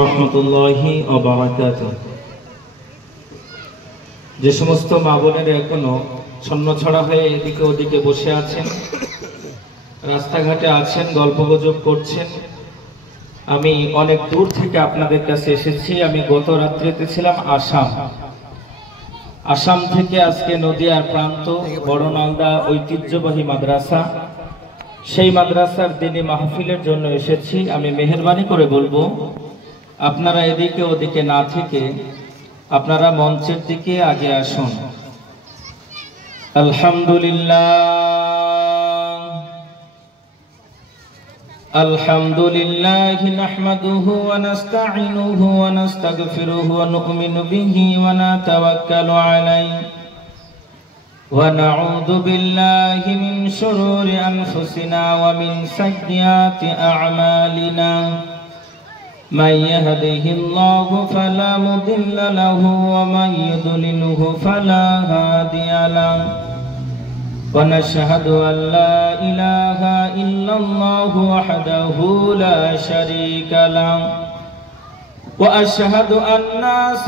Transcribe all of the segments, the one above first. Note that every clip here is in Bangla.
রহমতুল্লাহি ওয়া বারাকাতুহু। যে সমস্ত মা বোনেরা এখনো ছন্নছড়া হয়ে এদিকে ওদিকে বসে আছেন, রাস্তাঘাটে আছেন, গল্পগুজব করছেন, আমি অনেক দূর থেকে আপনাদের কাছে এসেছি। আমি গত রাত্রিতে ছিলাম আসাম থেকে আজকে নদিয়ার প্রান্ত বড়নালদা ঐতিহ্যবাহী মাদ্রাসা, সেই মাদ্রাসার দিনী মাহফিলের জন্য এসেছি। আমি মেহেরবানি করে বলবো আপনারা এদিকে ওদিকে না থেকে আপনারা মঞ্চের দিকে আগে আসুন। আলহামদুলিল্লাহ নাহমাদুহু ওয়া নাস্তাঈনুহু ওয়া নাস্তাগফিরুহু ওয়া নু'মিনু বিহি ওয়া নাতাওয়াক্কালু আলাইহি ওয়া নাউযু বিল্লাহি মিন শুরুরি আনফুসিনা ওয়া মিন সাইয়্যাতি আ'মালিনা। من يهده الله فلا مضل له ومن يضلله فلا هادي له ونشهد أن لا إله إلا الله وحده لا شريك له وأشهد أن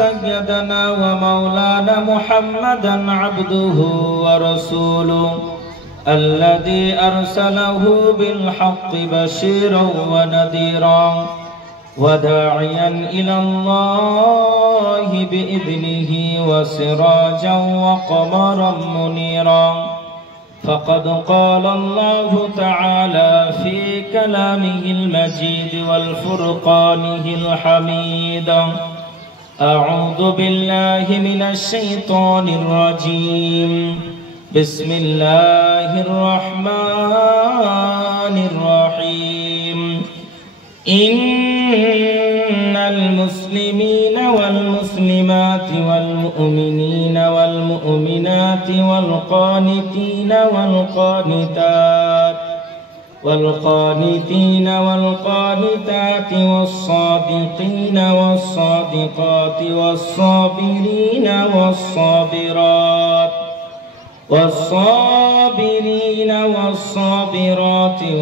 سيدنا ومولانا محمدا عبده ورسوله الذي أرسله بالحق بشيرا ونذيرا وداعيا إلى الله بإذنه وسراجا وقمرا منيرا. فقد قال الله تعالى في كلامه المجيد والفرقانه الحميد: أعوذ بالله من الشيطان الرجيم. بسم الله الرحمن الرحيم. إن المسلمين والمسلمات والمؤمنين والمؤمنات والقانتين والقانتات والصادقين والصادقات والصابرين والصابرات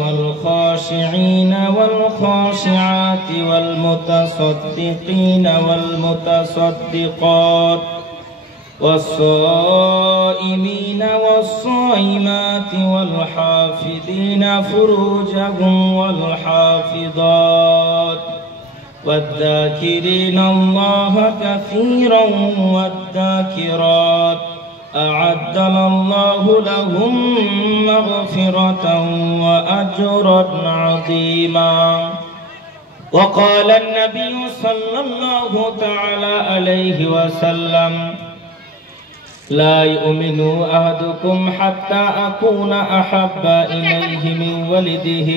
والخاشعين والخاشعات والمتصدقين والمتصدقات والصائمين والصائمات والحافظين فروجهم والحافظات والذاكرين الله كثيرا والذاكرات أعد الله لهم مغفرة وأجرا عظيما. وقال النبي صلى الله تعالى عليه وسلم: لا يؤمن أحدكم حتى أكون أحب إليه من ولده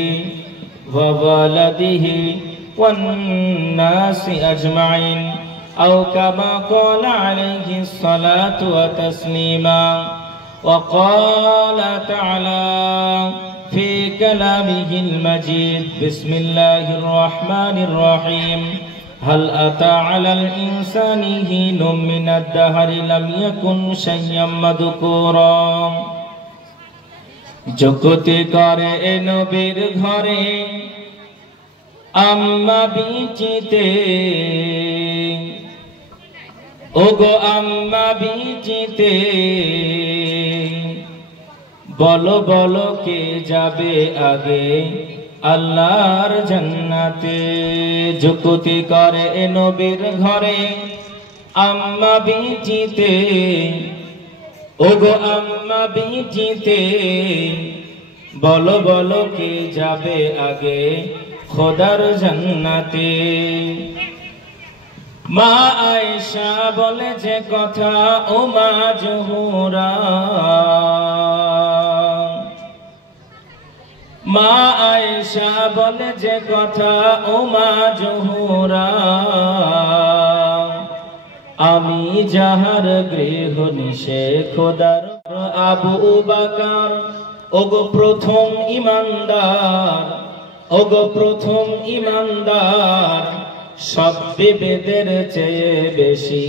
ووالده والناس أجمعين، أو كما قال عليه الصلاة والتسليما. وقال تعالى في كلامه المجيد: بسم الله الرحمن الرحيم. هل أتى على الإنسان حين من الدهر لم يكن شيئا مذكورا। জগতে করে নবীর ঘরে আম্মা বিচিতে, ওগো আম্মা বিচিতে, বলো বলো কে যাবে আগে আল্লাহর জান্নাতে। যুক্তি করে নবীর ঘরে আম্মা বিচিতে, ওগো আম্মা বিচিতে, বলো বলো কে যাবে আগে খোদার জান্নাতে। মা আয়েশা বলে যে কথা, ও মা জোহরা, মা আয়েশা বলে যে কথা, ও মা জোহরা, আমি যাহার গৃহ নিশে খোদার আবু বকর, ওগো প্রথম ঈমানদার, ওগো প্রথম ঈমানদার, সব বিবেদের চেয়ে বেশি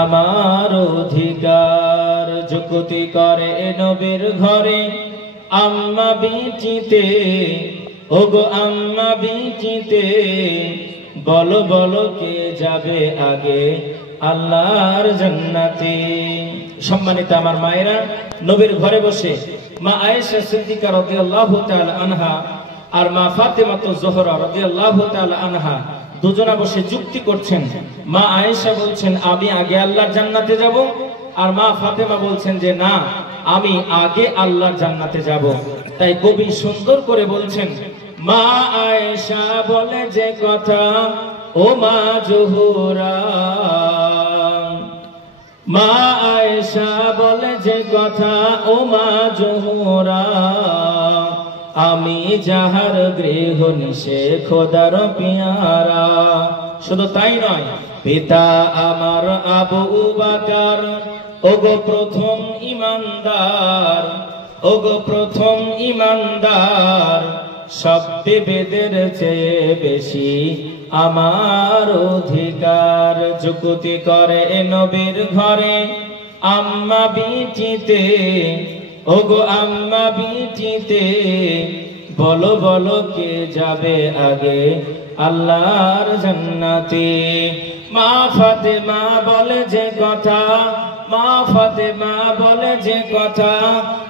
আমার অধিকার। যুক্তি করে নবীর ঘরে আম্মা বিচিতে, ওগো আম্মা বিচিতে, বলো বলো কে যাবে আগে আল্লাহর জান্নাতে। সম্মানিত আমার মায়েরা, নবীর ঘরে বসে মা আয়েশা সিদ্দিকা রাদিয়াল্লাহু তাআলা আনহা আর মা ফাতেমা জোহরা রাদিয়াল্লাহু তাআলা আনহা দুজনা বসে যুক্তি করছেন। মা আয়েশা বলছেন আমি আগে আল্লাহর জান্নাতে যাব, আর মা ফাতেমা বলছেন যে না, আমি আগে আল্লাহর জান্নাতে যাব। তাই কবি সুন্দর করে বলছেন, মা আয়েশা বলে যে কথা ও মা জোহরা, মা আয়েশা বলে যে কথা ও মা জোহরা, আমি যাহার গৃহ নিশে খোদার পিয়ারা। শুধু তাই নয়, পিতা আমার আবু বকর ওগো প্রথম ঈমানদার, ওগো প্রথম ঈমানদার, সব বিবেদের চেয়ে বেশি আমার অধিকার। যুক্তি করে নবীর ঘরে আম্মা বিটিতে, ওগো আম্মা বিটিতে, বলো বলো কে যাবে আগে আল্লাহর জান্নাতে। মা ফাতেমা বলে যে কথা, মা ফাতেমা বলে যে কথা,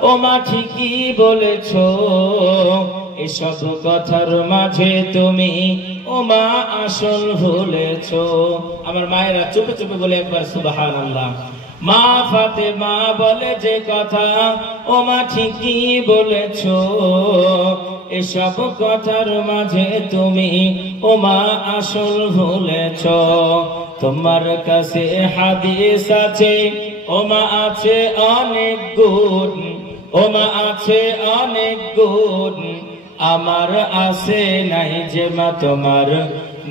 ও মা ঠিকই বলেছো, এসব কথার মাঝে তুমি ও মা আসল ভুলেছো। আমার মায়েরা চুপে চুপে বলে একবার সুবহানাল্লাহ। মা ফাতেমা বলে যে কথা, ও মা ঠিকই বলেছো, এসব কথার মাঝে তুমি ও মা আসল ভুলেছো। তোমার কাছে হাদিস আছে ও মা আছে অনেক গুণ, ও মা আছে অনেক গুণ, আমার আছে নাই যে মা তোমার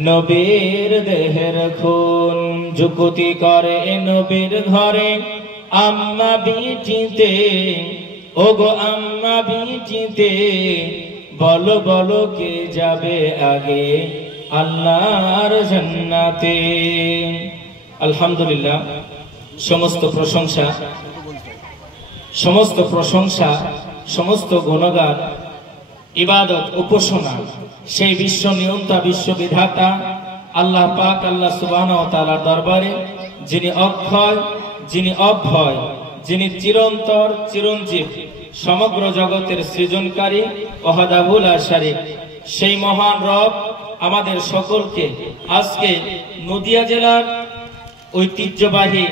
নবীর দেহের খুন। যুক্তি করে নবীর ঘরে আম্মা বিটিতে, ওগো আম্মা বিটিতে, বলো বলো কে যাবে আগে আল্লাহর জান্নাতে। আলহামদুলিল্লাহ, সমস্ত প্রশংসা, সমস্ত প্রশংসা, সমস্ত গুণগান, ইবাদত, উপাসনা সেই বিশ্ব নিয়ন্তা, বিশ্ব বিধাতা আল্লাহ পাক আল্লাহ সুবহানাহু ওয়া তাআলার দরবারে, যিনি অক্ষয়, যিনি অভয়, যিনি চিরন্তর চিরঞ্জীব, সমগ্র জগতের সৃজনকারী, ওয়াহদাহু লা শারীক, সেই মহান রব আমাদের সকলকে আজকে নদিয়া জেলার ঐতিহ্যবাহী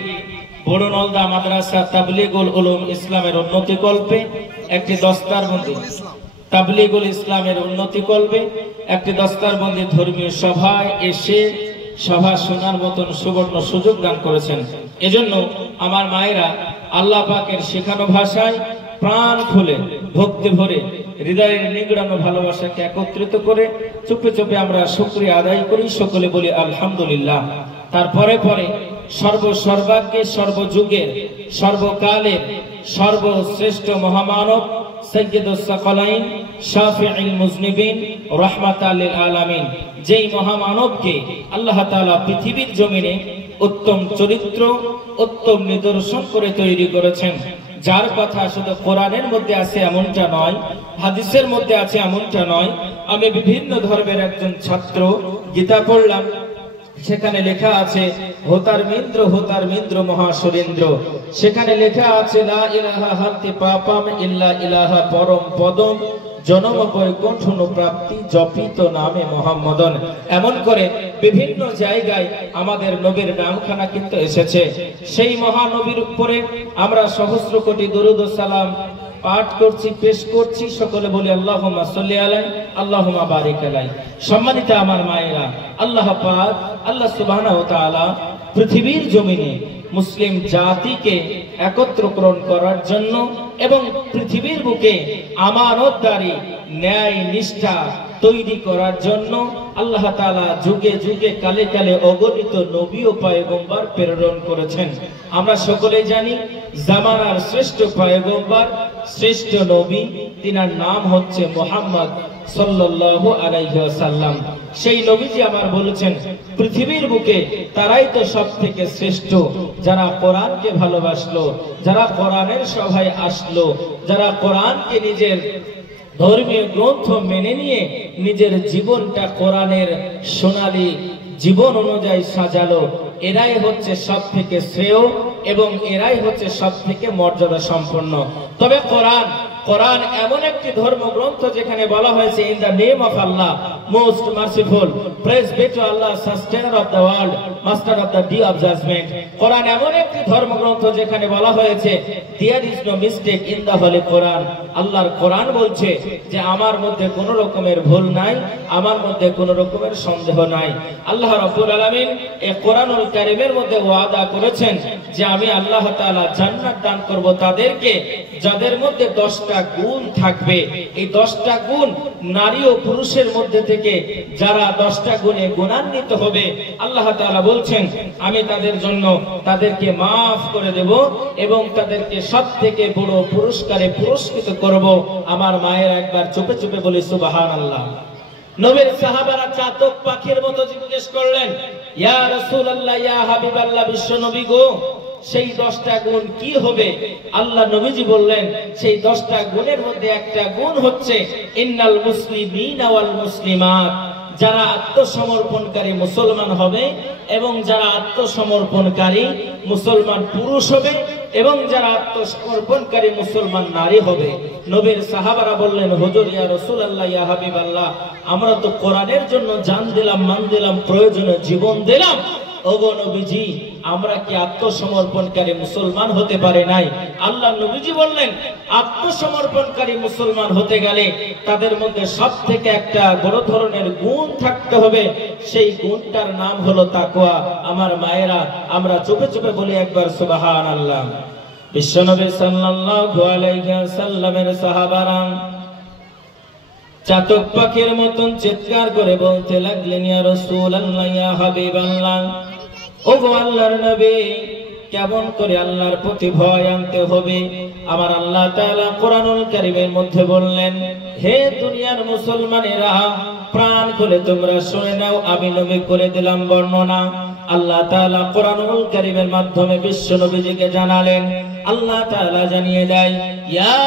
বড়নলদা মাদ্রাসা তাবলীগুল উলুম ইসলামের উন্নতি কল্পে একটি দস্তারবন্দি, তাবলীগুল ইসলামের উন্নতি কল্পে একটি দস্তারবন্দি ধর্মীয় সভায় এসে সভা শোনার মতন সুবর্ণ সুযোগ দান করেছেন। এজন্য আমার মায়েরা আল্লাহ পাকের শেখানো ভাষায় প্রাণ খুলে ভক্তি ভরে হৃদয়ের নিগড়ানো ভালোবাসাকে একত্রিত করে চুপে চুপে আমরা শুকরিয়া আদায় করি, সকলে বলি আলহামদুলিল্লাহ। তারপরে পরে সর্বসর্বাগ্যে সর্বযুগের সর্বকালের সর্বশ্রেষ্ঠ মহামানব সাইয়্যিদুস সাকালাইন শাফিউল মুজনিবিন রাহমাতাল লিল আলামিন, যেই মহামানবকে আল্লাহ তাআলা পৃথিবীর জমিনে উত্তম চরিত্র, উত্তম নিদর্শন করে তৈরি করেছেন, যার কথা শুধু কোরআনের মধ্যে আছে এমনটা নয়, হাদিসের মধ্যে আছে এমনটা নয়। আমি বিভিন্ন ধর্মের একজন ছাত্র, গীতা পড়লাম, সেখানে লেখা আছে হোতার মিন্দ্র, হোতার মিন্দ্র মহাসুরেন্দ্র, সেখানে লেখা আছে লা ইলাহা হান্তি পাপাম ইল্লা ইলাহা পরম পদম জনম বৈকুণ্ঠ প্রাপ্তি জপিত নামে মোহাম্মদন। এমন করে বিভিন্ন জায়গায় আমাদের নবীর নামখানা কিন্তু এসেছে। সেই মহানবীর উপরে আমরা সহস্র কোটি দরুদ ও সালাম পাঠ করছি, পেশ করছি, সকলে বলি আল্লাহুম্মা সাল্লি আলাইহি আল্লাহুম্মা বারিক আলাইহি। সম্মানিত আমার মায়েরা, আল্লাহ পাক আল্লাহ সুবহানাহু ওয়া তাআলা পৃথিবীর জমিনে মুসলিম জাতিকে একত্রকরণ করার জন্য এবং পৃথিবীর বুকে আমানতদারি, ন্যায় নিষ্ঠা তৈরি করার জন্য আল্লাহ তাআলা যুগে যুগে কালে কালে অগণিত নবী ও পয়গম্বর প্রেরণ করেছেন। আমরা সকলে জানি জামানার শ্রেষ্ঠ পয়গম্বর, শ্রেষ্ঠ নবী, তিনার নাম হচ্ছে মুহাম্মদ সাল্লাল্লাহু আলাইহি ওয়াসাল্লাম। সেই নবীজি আমার বলেছেন পৃথিবীর বুকে তারাই তো সবথেকে শ্রেষ্ঠ, যারা কোরআনকে ভালোবাসলো, যারা কোরআনের সভায় আসলো, যারা কোরআনকে নিজের ধর্মীয় গ্রন্থ মেনে নিয়ে নিজের জীবনটা কোরআনের সোনালী জীবন অনুযায়ী সাজালো, এরাই হচ্ছে সব থেকে শ্রেয় এবং এরাই হচ্ছে সব থেকে মর্যাদা সম্পন্ন। তবে কোরআন এমন একটি ধর্মগ্রন্থ যেখানে বলা হয়েছে in the name of Allah most merciful, praise be to Allah sustainer of the world, master of the day of judgment. Quran এমন একটি ধর্মগ্রন্থ যেখানে বলা হয়েছে there is no mistake in the holy Quran. আল্লাহর কোরআন বলছে যে আমার মধ্যে কোনো রকমের ভুল নাই, আমার মধ্যে কোনো রকমের সন্দেহ নাই। আল্লাহ রাব্বুল আলামিন এই কোরআনুল কারীমের মধ্যে ওয়াদা করেছেন যে আমি আল্লাহ তাআলা জান্নাত দান করব তাদেরকে যাদের মধ্যে 10টা গুণ থাকবে। এই 10টা গুণ নারী ও পুরুষের মধ্যে থেকে যারা 10টা গুণে গুণান্বিত হবে আল্লাহ তাআলা বলছেন আমি তাদের জন্য তাদেরকে মাফ করে দেব এবং তাদেরকে সবথেকে বড় পুরস্কারে পুরস্কৃত করব। আমার মায়ের একবার চুপে চুপে বলি সুবহানাল্লাহ। নবীর সাহাবারা চাতক পাখির মতো জিজ্ঞেস করলেন, ইয়া রাসূলুল্লাহ, ইয়া হাবিবাল্লাহ, বিশ্ব নবী গো, সেই 10টা গুণ কি হবে? আল্লাহ নবীজি বললেন সেই 10টা গুণের মধ্যে একটা গুণ হচ্ছে ইন্নাল মুসলিমিনা ওয়াল মুসলিমাত, যারা আত্মসমর্পণকারী মুসলমান হবে এবং যারা আত্মসমর্পণকারী মুসলমান পুরুষ হবে এবং যারা আত্মসমর্পণকারী মুসলমান নারী হবে। নবীর সাহাবারা বললেন, হুজুর, ইয়া রাসূলুল্লাহ, ইয়া হাবিবাল্লাহ, আমরা তো কোরআনের জন্য জান দিলাম, মান দিলাম, প্রয়োজনে জীবন দিলাম, ওগো নবীজি আমরা কি আত্মসমর্পণকারী মুসলমান হতে পারি নাই? আল্লাহ নবীজি বললেন আত্মসমর্পণকারী মুসলমান হতে গেলে তাদের মধ্যে সবথেকে একটা বড় ধরনের গুণ থাকতে হবে, সেই গুণটার নাম হলো তাকওয়া। আমার মায়েরা, আমরা চুপে চুপে বলি একবার সুবহানাল্লাহ। বিশ্বনবী সাল্লাল্লাহু আলাইহি ওয়াসাল্লামের সাহাবারা চাতক পাখির মতন চিৎকার করে বলতে লাগলেন, ইয়া রাসূলুল্লাহ, ইয়া হাবিবাল্লাহ, ওগো আল্লাহর নবী, কেমন করে আল্লাহর প্রতি ভয় আনতে হবে? আমার আল্লাহ তাআলা কোরআনুল কারীমের মধ্যে বললেন, হে দুনিয়ার মুসলমানেরা, প্রাণ খুলে তোমরা শুনে নাও, আমি নবী করে দিলাম বর্ণনা। আল্লাহ তাআলা কোরআনুল কারীমের মাধ্যমে বিশ্ব নবীজিকে জানালেন। আল্লাহ তাআলা জানিয়ে দেয়, ইয়া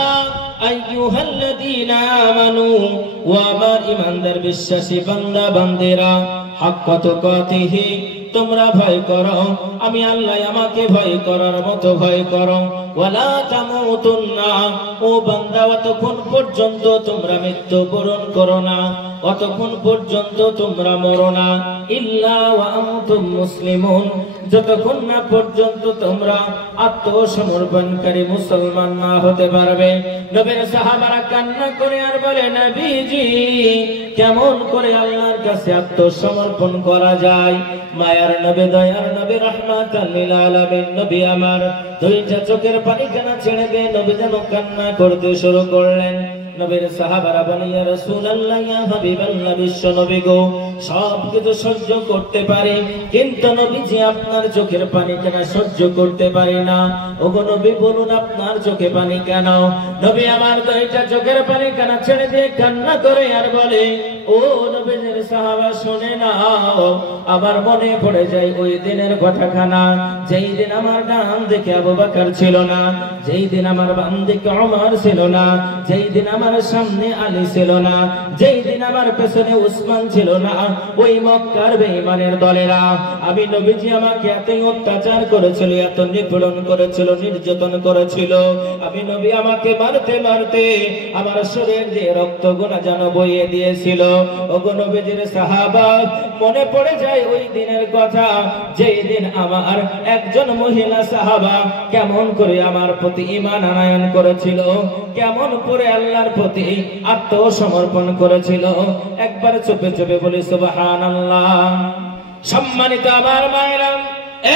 আইয়ুহাল্লাযীনা আমানু, ওয়া আমার ঈমানদার বিশ্বাসী বান্দা বান্দিরা, হাক্কা তুকাতিহি, তোমরা ভয় করো, আমি আল্লাহ আমাকে ভয় করার মতো ভয় করো। ওয়ালা তামুতুন্না, ও বান্দা অতক্ষণ পর্যন্ত তোমরা মৃত্যুবরণ করো না, অতক্ষণ পর্যন্ত তোমরা মরো না, ইল্লা ওয়া আনতুম মুসলিমুন, যতক্ষণ না পর্যন্ত তোমরা আত্মসমর্পণকারী মুসলমান না হতে পারবে। নবীর সাহাবারা কান্না করে আর বলে, নবীজি কেমন করে আল্লাহর কাছে আত্মসমর্পণ করা যায়? মায়ার নবী, দয়ার নবী, রাহমাতাল লিল আলামিন নবী আমার দুইটা চোখের পানি কেন ছেড়ে দিয়ে নবী যেন কান্না করতে শুরু করলেন। নবীর সাহাবারা বলে, ইয়া রাসূলুল্লাহ, ইয়া হাবিবাল্লাহ, বিশ্ব নবী গো, সব কিছু সহ্য করতে পারি, কিন্তু নবীজি আপনার চোখের পানি কেন সহ্য করতে পারি না? ওগো নবী বলুন আপনার চোখে পানি কেন? নবী আমার দুইটা চোখের পানি কেন ছেড়ে দিয়ে কান্না করে আর বলে, ও নবীর সাহাবা শুনে নাও, আমার মনে পড়ে যায় ওই দিনের কথাখানা, যেই দিন আমার ডান দিকে আবু বকর ছিল না, যেই দিন আমার বাম দিকে ওমর ছিল না, যেই দিন আমার সামনে আলী ছিল না, যেই দিন আমার পেছনে উসমান ছিল না, ওই মক্কার বেঈমানের দলেরা, আমি নবীজি আমাকে এতই অত্যাচার করেছিল, এত নিপীড়ন করেছিল, নির্যাতন করেছিল, আমি নবী আমাকে মারতে মারতে আমার শরীর দিয়ে রক্তগুনা যেন বইয়ে দিয়েছিল। ওগো নবীজির সাহাবা, মনে পড়ে যায় ওই দিনের কথা, যেই দিন আমার একজন মহিলা সাহাবা কেমন করে আমার প্রতি ঈমান আনয়ন করেছিল, কেমন করে আল্লাহর প্রতি আত্মসমর্পণ করেছিল। একবার চুপে চুপে বলি সুবহানাল্লাহ। সম্মানিত আমার মায়েরা,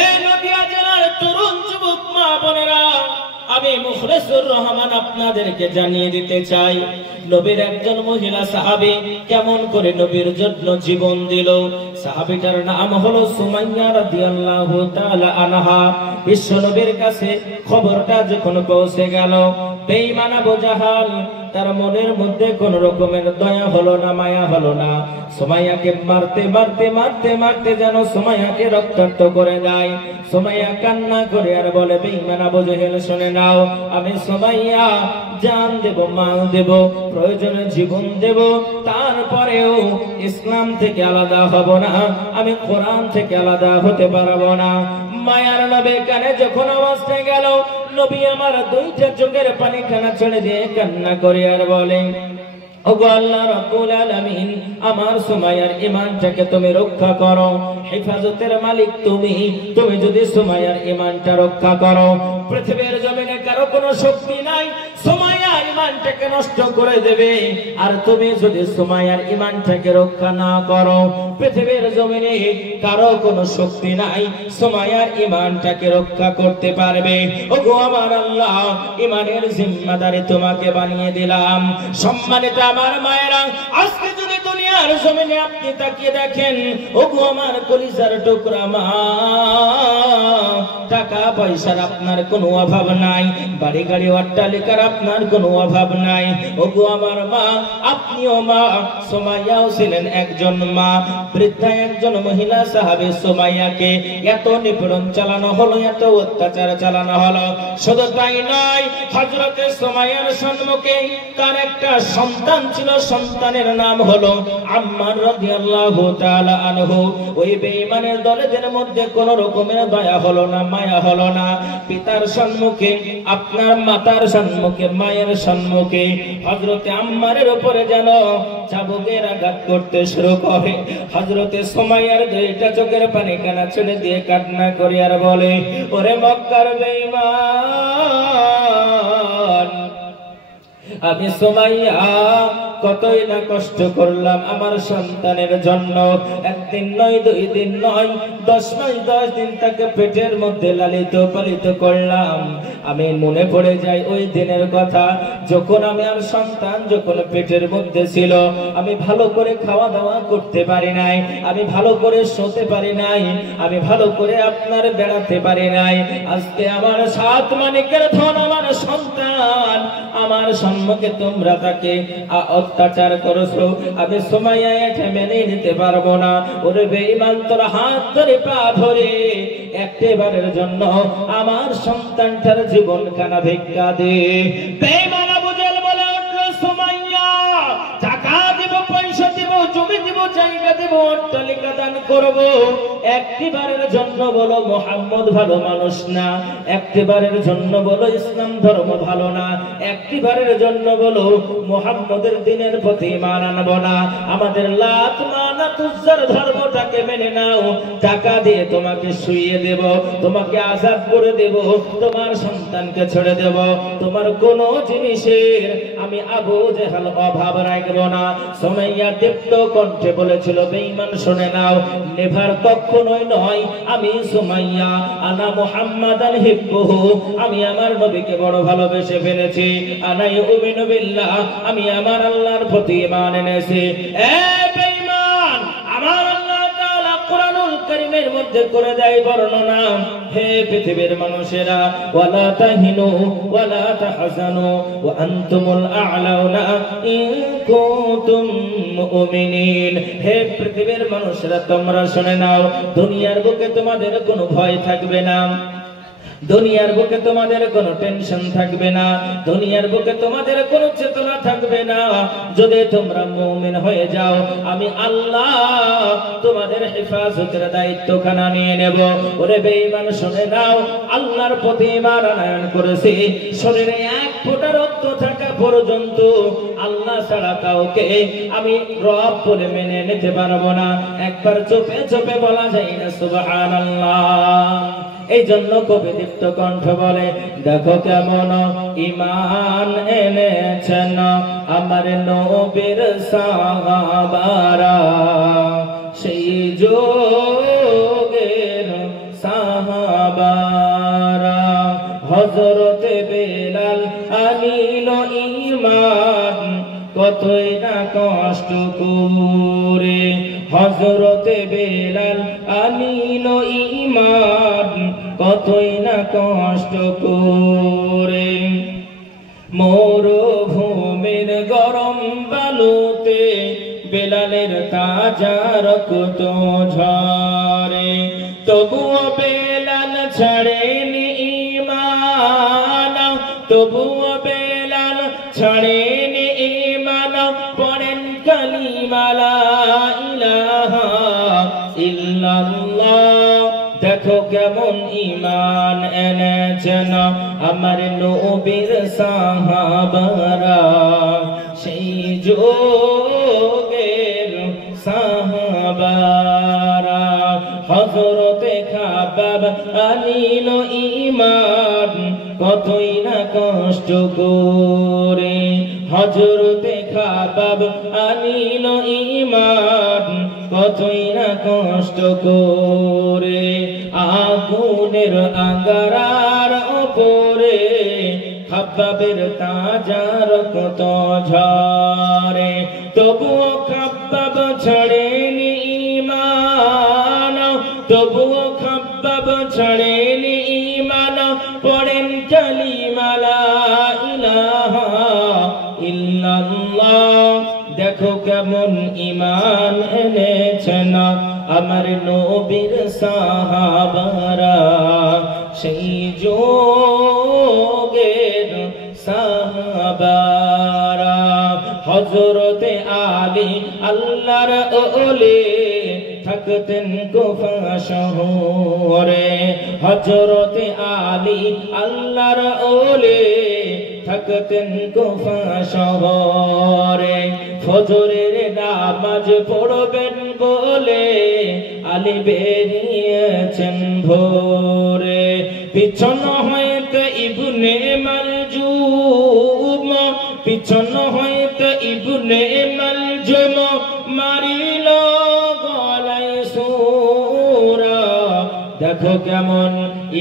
এই নদিয়া জেলার তরুণ যুবক মা বোনেরা, আমি মুখলেসুর রহমান আপনাদেরকে জানিয়ে দিতে চাই, নবীর একজন মহিলা সাহাবী কেমন করে নবীর জন্য জীবন দিল। সাহাবীটার নাম হলো সুমাইয়া রাদিয়াল্লাহু তাআলা আনহা। বিশ্ব নবীর কাছে খবরটা যখন পৌঁছে গেল, বেঈমান আবু জাহাল তার মনের মধ্যে কোন রকমের দয়া হলো না, মায়া হলো না। সুমাইয়াকে মারতে মারতে মারতে মারতে যেন সুমাইয়াকে রক্তাক্ত করে দেয়। সুমাইয়া কান্না করে আর বলে, বেঈমান আবু জেহেল শুনে নাও, আমি সুমাইয়া জান দেব, মাল দেব, প্রয়োজনে জীবন দেব, তারপরেও ইসলাম থেকে আলাদা হব না, আমি কোরআন থেকে আলাদা হতে পারবো না। মায়ার নবী কানে যখন আওয়াজটা গেল, নবী আমার দুইটা চোখের পানি খানা ছেড়ে দিয়ে কান্না করে আর বলে, ওগো আল্লাহ রাব্বুল আলামিন, আমার সুমাইয়ার ঈমানটাকে তুমি রক্ষা করো। হেফাজতের মালিক তুমি। তুমি যদি সুমাইয়ার ঈমানটা রক্ষা করো, পৃথিবীর জমিনে কারো কোনো শক্তি নাই সুমাইয়ার ঈমানটাকে নষ্ট করে দেবে। আর তুমি যদি সুমাইয়ার ঈমানটাকে রক্ষা না করো, পৃথিবীর জমিনে কারো কোনো শক্তি নাই সুমাইয়ার ঈমানটাকে রক্ষা করতে পারবে। ওগো আমার আল্লাহ, ঈমানের জিম্মাদারি তোমাকে বানিয়ে দিলাম। সম্মানিত আমার মায়েরা, আজকে যদি দুনিয়ার জমিনে আপনি তাকিয়ে দেখেন, ওগো আমার কলিজার টুকরা মা, টাকা পয়সার আপনার কোনো অভাব নাই, বাড়ি গাড়ি অট্টালিকার আপনার কোনো অভাব নাই। ওগো আমার মা, আপনিও মা, সুমাইয়াও ছিলেন একজন মা। বৃদ্ধা একজন মহিলা সাহাবী সুমাইয়াকে এত নিপীড়ন চালানো হলো, এত অত্যাচার চালানো হলো। শুধু তাই নয়, হযরতে সুমাইয়ার সম্মুখে তার একটা সন্তান ছিল, সন্তানের নাম হলো আম্মার রাদিয়াল্লাহু তাআলা আনহু। ওই বেঈমানের দলেদের মধ্যে কোন রকমের দয়া হলো না, মায়া হলো না। পিতার সম্মুখে, আপনার মাতার সম্মুখে, মায়ের সম্মুখে হযরতে আম্মারের উপরে যেন চাবুকের আঘাত করতে শুরু করে। হযরতে সুমাইয়ার দুইটা চোখের পানি কানা ছেড়ে দিয়ে কান্না করে আর বলে, ওরে মক্কার বেঈমান, আমি সুমাইয়া কতই না কষ্ট করলাম আমার সন্তানের জন্য। একদিন নয়, 2 দিন নয়, 10 মাস 10 দিন তাকে পেটের মধ্যে লালিত পালিত করলাম। আমি মনে পড়ে যায় ওই দিনের কথা, যখন আমি আর সন্তান যখন পেটের মধ্যে ছিল, আমি ভালো করে খাওয়া দাওয়া করতে পারি নাই, আমি ভালো করে শুতে পারি নাই, আমি ভালো করে আপনার বেড়াতে পারি নাই। আজকে আমার 7 মানিকের ধন আমার সন্তান, আমার সম্মুখে তোমরা তাকে অত্যাচার করেছো। আমি সুমাইয়া এটা মেনে নিতে পারবো না। ওরে বেঈমান, তোর হাত ধরে পা ধরে একবারের জন্য আমার সন্তানটার জীবন কানা ভিক্ষা দে। বেঈমান আবু জেহেল বলে উঠল, সুমাইয়া, টাকা দিব, পয়সা দিব, জমি দিব, জায়গা দিব, অট্টালিকা দান করব, একবারের জন্য বলো মুহাম্মদ ভালো মানুষ না, একবারের জন্য বলো ইসলাম ধর্ম ভালো না, একবারের জন্য বলো মুহাম্মদের দিনের প্রতি ঈমান আনব না, আমাদের লাত মানাত উজ্জার ধর্মটাকে মেনে নাও, টাকা দিয়ে তোমাকে শুইয়ে দেব, তোমাকে আযাব করে দেব, তোমার সন্তানকে ছেড়ে দেব, তোমার কোন জিনিসের আমি আবু জেহেল অভাব রাখব না। সুমাইয়া দীপ্ত কণ্ঠে বলেছিল, বেঈমান শুনে নাও, নেভার কখনোই নয়। আমি সুমাইয়া আনা মুহাম্মাদান হিব্বুহু, আমি আমার নবীকে বড় ভালোবেসে ফেলেছি। আনা ইউমিনু বিল্লাহ, আমি আমার আল্লাহর প্রতি ঈমান এনেছি। এ বেঈমান, আমার আল্লাহ তাআলা কোরআনুল কারীমের মধ্যে করে দেয় বর্ণনা, হে পৃথিবীর মানুষেরা, ওয়ালা তাহিনু ওয়ালা তাহজানু ওয়া আনতুমুল আ'লাউনা ইন কুনতুম মুমিনিন। হে পৃথিবীর মানুষেরা, তোমরা শুনে নাও, দুনিয়ার বুকে তোমাদের কোনো ভয় থাকবে না, দুনিয়ার বুকে তোমাদের কোনো টেনশন থাকবে না, দুনিয়ার বুকে তোমাদের কোনো চেতনা থাকবে না। যদি তোমরা মুমিন হয়ে যাও, আমি আল্লাহ তোমাদের হেফাজতের দায়িত্বখানা নিয়ে নেব। ওরে বেঈমান শুনে নাও, আল্লাহর প্রতি ঈমান আনয়ন করেছি, শরীরে 1 ফোঁটা রক্ত থাকা পর্যন্ত আল্লাহ ছাড়া কাউকে আমি রব বলে মেনে নিতে পারবো না। একবার চোপে চোপে বলা যায় না সুবহানাল্লাহ। এই জন্য কবি দীপ্ত কণ্ঠ বলে, দেখো কেমন ঈমান এনেছেন আমার নবীর সাহাবারা, সেই যুগের সাহাবারা। হযরতে বেলাল আনিল ঈমান কতই না কষ্ট করে, হযরতে বেলাল আনিল ঈমান কতই না কষ্ট করে। মরুভূমির তাজা রক্ত ঝরে তবুও বেলাল ছাড়েনি ঈমান তবুও বেলাল ছাড়েনি ঈমান পড়েন কালিমা লা ইলাহা ইল্লাল্লাহ দেখো কেমন ঈমান এনেছেন আমার নবীর সাহাবারা সেই যুগের সাহাবারা হযরতে খাবাব আনিল ঈমান কতই না কষ্ট করে হযরতে খাবাব আনিল ঈমান কতই না কষ্ট করে আগুনের আঙ্গারার উপরে খাবাবের তাজা রক্ত ঝরে তবুও খাবাব ছাড়েনি ঈমান তবুও খাবাব ছাড়েনি ঈমান পড়েন কালিমা লা ইলাহা ইল্লাল্লাহ দেখো কেমন ঈমান এনেছেন আমার নবীর সাহাবারা সেই যুগের সাহাবারা হযরতে আলী আল্লাহর ওলি থাকতেন কুফা শহরে হযরতে আলী আল্লাহর ওলি থাকতেন কুফা শহরে ফজরের নামাজ পড়বেন বলে আলী বেরিয়েছেন ভোরে পিছন হইতে ইবনে মালজুম পিছন হইতে ইবনে মালজুম মারিল গলায় সূরা দেখো কেমন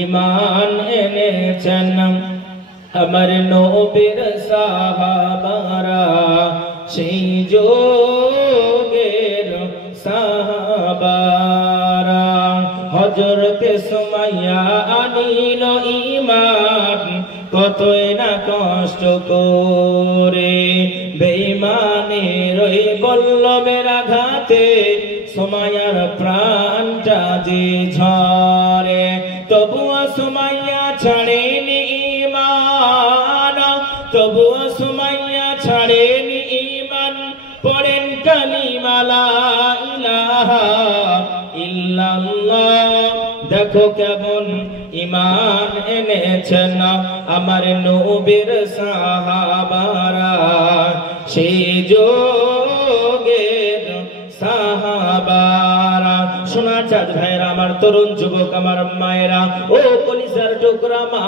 ঈমান এনেছেন আমার নবীর সাহাবারা সেই যুগের সাহাবারা হযরতে সুমাইয়া আনিল ঈমান কতই না কষ্ট করে বেঈমানের ওই বল্লমের আঘাতে সুমাইয়ার প্রাণটা যে ঝরে তবুও সুমাইয়া ছাড়েনি ঈমান তবুও সুমাইয়া ছাড়েনি ঈমান পড়েন কালিমা লা ইলাহা ইল্লাল্লাহ দেখো কেমন ঈমান এনেছেন আমার নবীর সাহাবারা সেই যুগের সাহাবারা সোনা চাঁদ ভাইরা আমার তরুণ যুবক আমার মায়েরা ও কলিজার টুকরা মা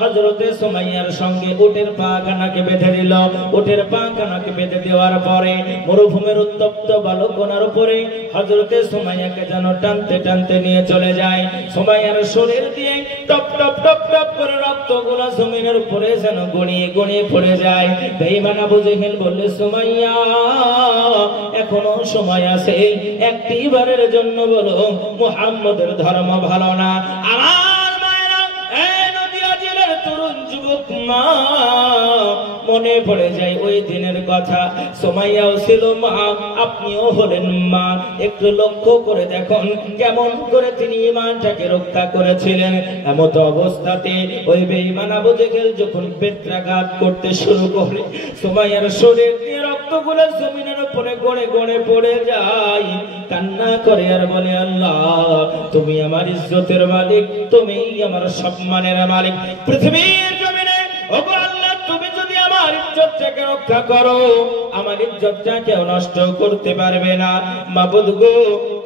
হযরতে সুমাইয়ার সঙ্গে উটের পাখানাকে বেঁধে দিল উটের পাখানাকে বেঁধে দেওয়ার পরে মরুভূমির উত্তপ্ত বালুকণার উপরে হযরতে সুমাইয়াকে যেন টানতে টানতে নিয়ে চলে যায় সুমাইয়ার শরীর দিয়ে টপ টপ টপ টপ করে রক্তগুলো জমিনের উপরে যেন গড়িয়ে গড়িয়ে পড়ে যায় বেঈমান আবু জেহেল বলল সুমাইয়া এখনো সময় আছে একটি বারের জন্য বলো মুহাম্মদের ধর্ম ভালো না আমার মায়েরা এই নদিয়া জেলার তরুণ যুবক মা মনে পড়ে যায় ওই দিনের কথা সুমাইয়াও ছিল মা আপনিও হলেন মা একটু লক্ষ্য করে দেখুন কেমন করে তিনি ঈমানটাকে রক্ষা করেছিলেন এমত অবস্থাতে ওই বেঈমান আবু জেহেল যখন বেত্রাঘাত করতে শুরু করে সুমাইয়ার শরীর দিয়ে রক্তগুলো জমিনের উপরে গড়ে গড়ে পড়ে যায় কান্না করে আর বলে আল্লাহ তুমি আমার ইজ্জতের মালিক তুমি আমার সম্মানের মালিক পৃথিবীর জমিনে ওগো আল্লাহ তুমি যদি আমার ইজ্জতটাকে রক্ষা করো আমার ইজ্জতটা কেউ নষ্ট করতে পারবে না মাবুদ গো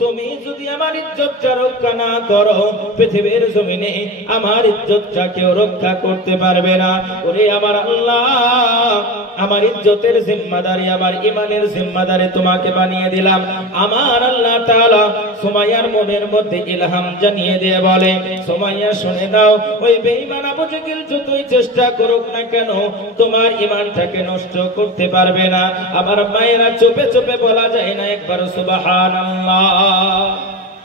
তুমি যদি আমার ইজ্জতটা রক্ষা না করো পৃথিবীর জমিনে আমার ইজ্জতটা কেউ রক্ষা করতে পারবে না ওরে আমার আল্লাহ আমার ইজ্জতের জিম্মাদারি আমার ঈমানের জিম্মাদারি তোমাকে বানিয়ে দিলাম আমার আল্লাহ তাআলা সুমাইয়ার মনের মধ্যে ইলহাম জানিয়ে দিয়ে বলে সুমাইয়া শুনে নাও ওই বেঈমান আবু জেহেল যতই চেষ্টা করুক না কেন তোমার ঈমানটাকে নষ্ট করতে পারবে না আমার মায়েরা চুপে চুপে বলা যায় না একবার সুবহানাল্লাহ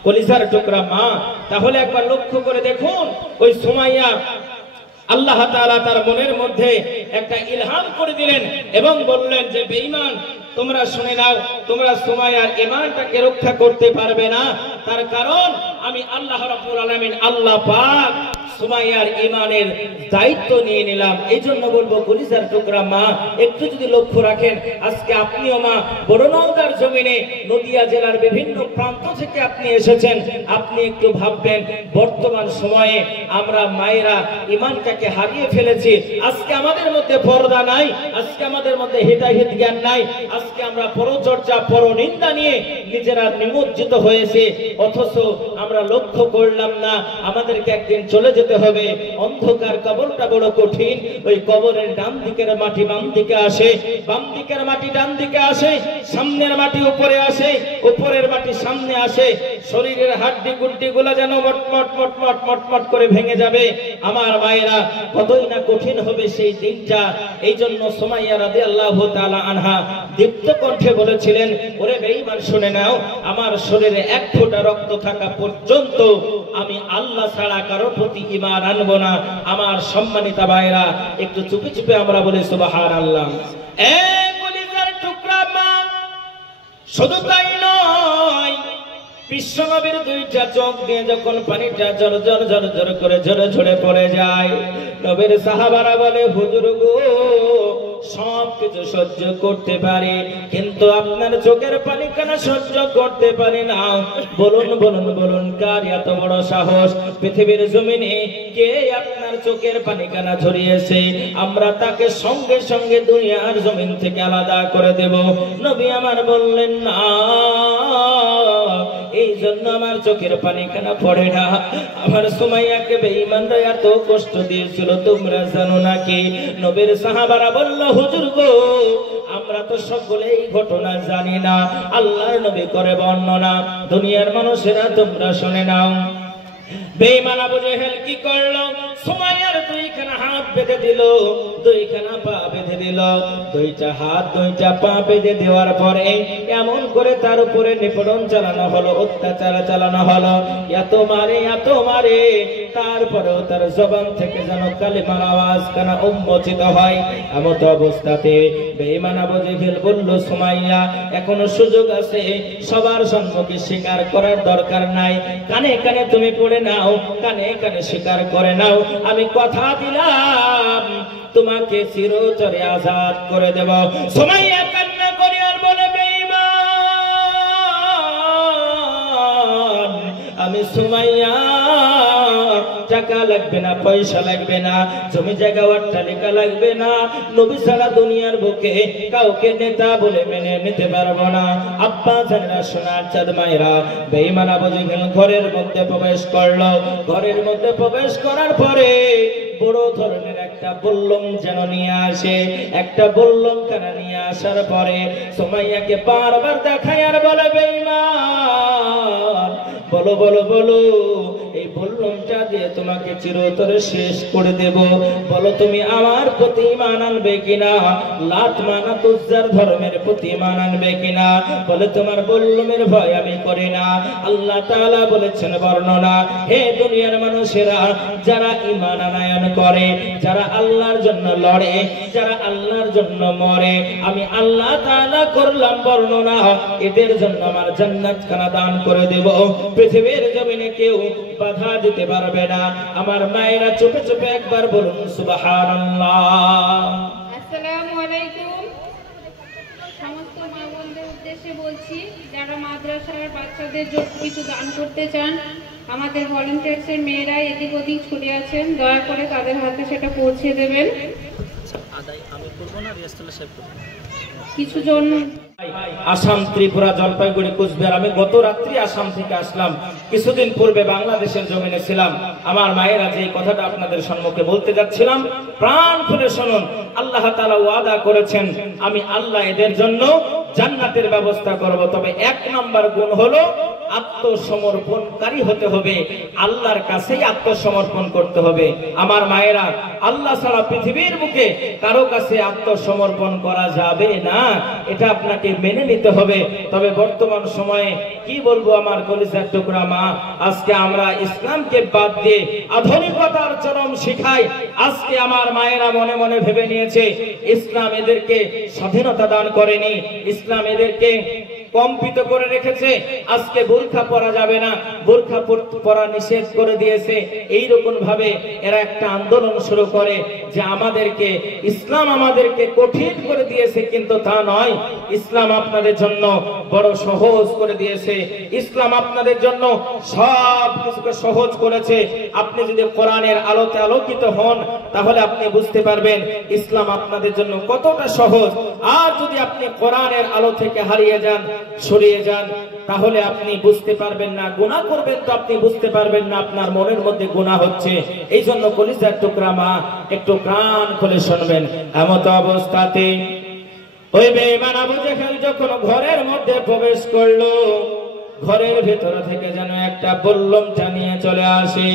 কলিজার টুকরা মা তাহলে একবার লক্ষ্য করে দেখুন ওই সুমাইয়া আল্লাহ তাআলা তার মনের মধ্যে একটা ইলহাম করে দিলেন এবং বললেন যে বেঈমান, তোমরা শুনে নাও, তোমরা সুমাইয়ার ঈমানটাকে রক্ষা করতে পারবে না, তার কারণ আমি আল্লাহ রাব্বুল আলামিন আল্লাহ পাক সুমাইয়ার ঈমানের দায়িত্ব নিয়ে নিলাম। এই জন্য বলবো কলিজার টুকরা মা, একটু যদি লক্ষ্য রাখেন, আজকে আপনিও মা বড়নলদার জমিনে নদিয়া জেলার বিভিন্ন প্রান্ত থেকে আপনি এসেছেন, আপনি একটু ভাববেন বর্তমান সময়ে আমরা মায়েরা ঈমানটাকে হারিয়ে ফেলেছি। আজকে আমাদের মধ্যে পর্দা নাই, আজকে আমাদের মধ্যে হিদায়াত জ্ঞান নাই, আজকে আমরা পরচর্চা পরনিন্দা নিয়ে নিজেরা নিমজ্জিত হয়েছে, অথচ আমরা লক্ষ্য করলাম না আমাদেরকে একদিন চলে যেতে হবে। অন্ধকার কবরটা বড় কঠিন, ওই কবরের ডান দিকের মাটি বাম দিকে আসে, বাম দিকের মাটি ডান দিকে আসে, সামনের মাটি উপরে আসে, উপরের মাটি সামনে আসে, শরীরের হাড্ডি গুড্ডি গুলা যেন মটমট মটমট মটমট করে ভেঙে যাবে। আমার মায়েরা, কতই না কঠিন হবে সেই দিনটা। এই জন্য সুমাইয়া রাদিয়াল্লাহু তাআলা আনহা দীপ্ত কণ্ঠে বলেছিলেন, ওরে বেঈমান শুনে নাও, আমার শরীরে এক ফোঁটা রক্ত থাকা পর্যন্ত আমি আল্লাহ ছাড়া কারোর প্রতি ঈমান আনবো না। আমার সম্মানিতা ভাইরা, একটু চুপে চুপে আমরা বলি সুবহানাল্লাহ। কলিজার টুকরা মা, শুধু তাই নয়, বিশ্বনবীর দুইটা চোখ দিয়ে যখন পানিটা জর জর জর জর করে ঝরে ঝরে পড়ে যায়, নবীর সাহাবারা বলে, হুজুর গো, সব কিছু সহ্য করতে পারি, কিন্তু আপনার চোখের পানি কেন সহ্য করতে পারি না? বলুন বলুন বলুন, কার এত বড় সাহস? পৃথিবীর জমিনে কে আপনার চোখের পানি কেন ঝরিয়েছে? আমরা তাকে সঙ্গে সঙ্গে দুনিয়ার জমিন থেকে আলাদা করে দেব। নবী আমার বললেন, না, এই জন্য আমার চোখের পানি কেন পড়ে না? আমার সুমাইয়াকে বেঈমানরা এত কষ্ট দিয়েছিল, তোমরা জানো নাকি? নবীর সাহাবারা বলল, হুজুর গো, আমরা তো সকলেই ঘটনা জানি না, আল্লাহর নবী করে বর্ণনা, দুনিয়ার মানুষেরা তোমরা শুনে নাও। বেঈমান আবু জেহেল কি করলো? সুমাইয়ার দুইখানা হাত বেঁধে দিল, দুইখানা পা বেঁধে দিল। দুইটা হাত দুইটা পা বেঁধে দেওয়ার পরে এমন করে তার উপরে নিপীড়ন চালানো হলো, অত্যাচার চালানো হলো, এত মারে এত মারে, তারপরেও তার জবান থেকে যেন কালিমার আওয়াজ কানা উন্মোচিত হয়। এমত অবস্থাতে বেঈমান আবু জেহেল বলল, সুমাইয়া, এখনো সুযোগ আছে, সবার সম্মুখে স্বীকার করার দরকার নাই, কানে কানে তুমি পড়ে নাও, কানে কানে স্বীকার করে নাও, আমি কথা দিলাম তোমাকে চিরতরে আজাদ করে দেব। সুমাইয়া কান্না করে আর বলে, বেঈমান, আমি সুমাইয়া, টাকা লাগবে না, পয়সা লাগবে না, জমি জায়গা অট্টালিকা লাগবে না, নবী ছাড়া দুনিয়ার বুকে কাউকে নেতা বলে মেনে নিতে পারবো না। আব্বা জানেরা, সোনার চাঁদ মায়েরা, বেঈমান আবু জেহেল ঘরের মধ্যে প্রবেশ করলো। ঘরের মধ্যে প্রবেশ করার পরে বড় ধরনের একটা বল্লম যেন নিয়ে আসে, একটা বল্লম কানা নিয়ে আসার পরে সুমাইয়াকে বারবার দেখায় আর বলে, বেঈমান, বলো বলো বলো, এই বল্লমটা দিয়ে তোমাকে চিরতরে শেষ করে দেব, বলো তুমি আমার প্রতি ঈমান আনবে কিনা? লাত মানাত উজ্জার ধর্মের প্রতি ঈমান আনবে কিনা? বলে, তোমার বল্লমের ভয় আমি করি না। আল্লাহ তাআলা বলেছেন বর্ণনা, হে দুনিয়ার মানুষেরা, যারা ঈমান আনয়ন করে, যারা আল্লাহর জন্য লড়ে, যারা আল্লাহর জন্য মরে, আমি আল্লাহ তাআলা করলাম বর্ণনা, এদের জন্য আমার জান্নাত খানা দান করে দেব। পৃথিবীর জমিনে কেউ বাধা দিতে পারবে না। আমার মায়েরা, চুপে চুপে একবার বলুন সুবহানাল্লাহ। আসসালামু আলাইকুম। সমস্ত মা বোনদের উদ্দেশ্যে বলছি, যারা মাদ্রাসার বাচ্চাদের জন্য কিছু দান করতে চান, আমাদের ভলান্টিয়ার্সের মেয়েরা এদিক ওদিক ছুটে আছেন, দয়া করে তাদের হাতে সেটা পৌঁছে দেবেন। কিছু জন আসাম, ত্রিপুরা, জলপাইগুড়ি, কুচবিহার, আমি গত রাত্রি আসাম থেকে আসলাম, কিছুদিন পূর্বে বাংলাদেশের জমিনে ছিলাম। আমার মায়েরা, যে কথাটা আপনাদের সম্মুখে বলতে যাচ্ছিলাম, প্রাণ খুলে শুনুন। আল্লাহ তাআলা ওয়াদা করেছেন, আমি আল্লাহ এদের জন্য জান্নাতের ব্যবস্থা করব। তবে 1 নাম্বার গুণ হলো আত্মসমর্পণকারী হতে হবে, আল্লাহর কাছেই আত্মসমর্পণ করতে হবে। আমার মায়েরা, আল্লাহ ছাড়া পৃথিবীর বুকে কারো কাছে আত্মসমর্পণ করা যাবে না, এটা আপনাকে মেনে নিতে হবে। তবে বর্তমান সময়ে কি বলবো আমার কলিজার টুকরা মা, আজকে আমরা ইসলামকে বাদ দিয়ে আধুনিকতার চরম শিখাই। আজকে আমার মায়েরা মনে মনে ভেবে নিয়েছে ইসলাম এদেরকে স্বাধীনতা দান করেনি, ইসলাম এদেরকে কম্পিত করে রেখেছে, আজকে বোরখা পরা যাবে না, বোরখা পরা নিষেধ করে দিয়েছে। এইরকম ভাবে এরা একটা আন্দোলন শুরু করে যে আমাদেরকে ইসলাম আমাদেরকে কঠিন করে দিয়েছে, কিন্তু তা নয়। ইসলাম আপনাদের জন্য বড় সহজ করে দিয়েছে, ইসলাম আপনাদের জন্য সব কিছুকে সহজ করেছে। আপনি যদি কোরআনের আলোতে আলোকিত হন তাহলে আপনি বুঝতে পারবেন ইসলাম আপনাদের জন্য কতটা সহজ। আর যদি আপনি কোরআনের আলো থেকে হারিয়ে যান, সরিয়ে যান, তাহলে আপনি বুঝতে পারবেন না, গুনাহ করবেন তো আপনি বুঝতে পারবেন না আপনার মনের মধ্যে গুনাহ হচ্ছে। এই জন্য কলিজার টুকরা মা, একটু কান খুলে শুনবেন। এমত অবস্থাতে ওই বেঈমান আবু জেহেল যখন ঘরের মধ্যে প্রবেশ করলো, ঘরের ভেতর থেকে যেন একটা বল্লমটা নিয়ে চলে আসে।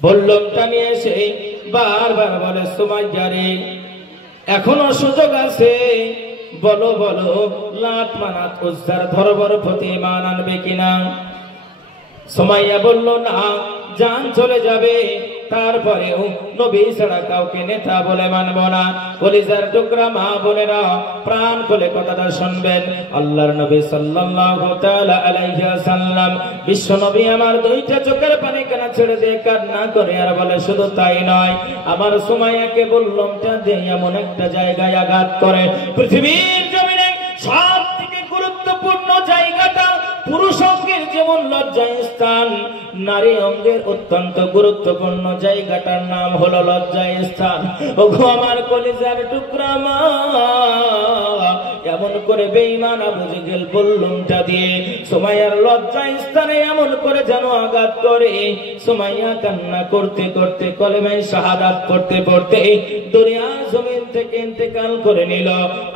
বল্লমটা নিয়ে এসে বারবার বলে, সুমাইয়া রে, এখনো সুযোগ আছে, বলো বলো, লাত মানাত উজ্জার ধরবর প্রতি মান আনবে কিনা? সুমাইয়া বলল, না, জান চলে যাবে, তারপরেও নবী ছাড়া কাউকে নেতা বলে মানব না। কলিজার টুকরা মা বোনেরা, প্রাণ খুলে কথাটা শুনবেন। আল্লাহর নবী সাল্লাল্লাহু তাআলা আলাইহি ওয়াসাল্লাম, বিশ্ব নবী আমার দুইটা চোখের পানি কানা ছেড়ে দিয়ে কান্না করে আর বলে, শুধু তাই নয়, আমার সুমাইয়াকে বললামটা দিয়ে এমন একটা জায়গায় আঘাত করে, পৃথিবীর জমিনে সবথেকে গুরুত্বপূর্ণ জায়গাটা পুরুষ অঙ্গের যেমন লজ্জায় স্থান, নারী অঙ্গের অত্যন্ত গুরুত্বপূর্ণ জায়গাটার নাম হলো লজ্জায় স্থান। ওগো আমার কলিজার টুকরা মা, এমন করে বেঈমান আবু জেহেল বল্লমটা দিয়ে সুমাইয়ার লজ্জায় স্থানে এমন করে যেন আঘাত করে। সুমাইয়া কান্না করতে করতে, কলেমায়ে শাহাদাত পড়তে পড়তে দুনিয়ার জমিন থেকে ইন্তেকাল করে নিল।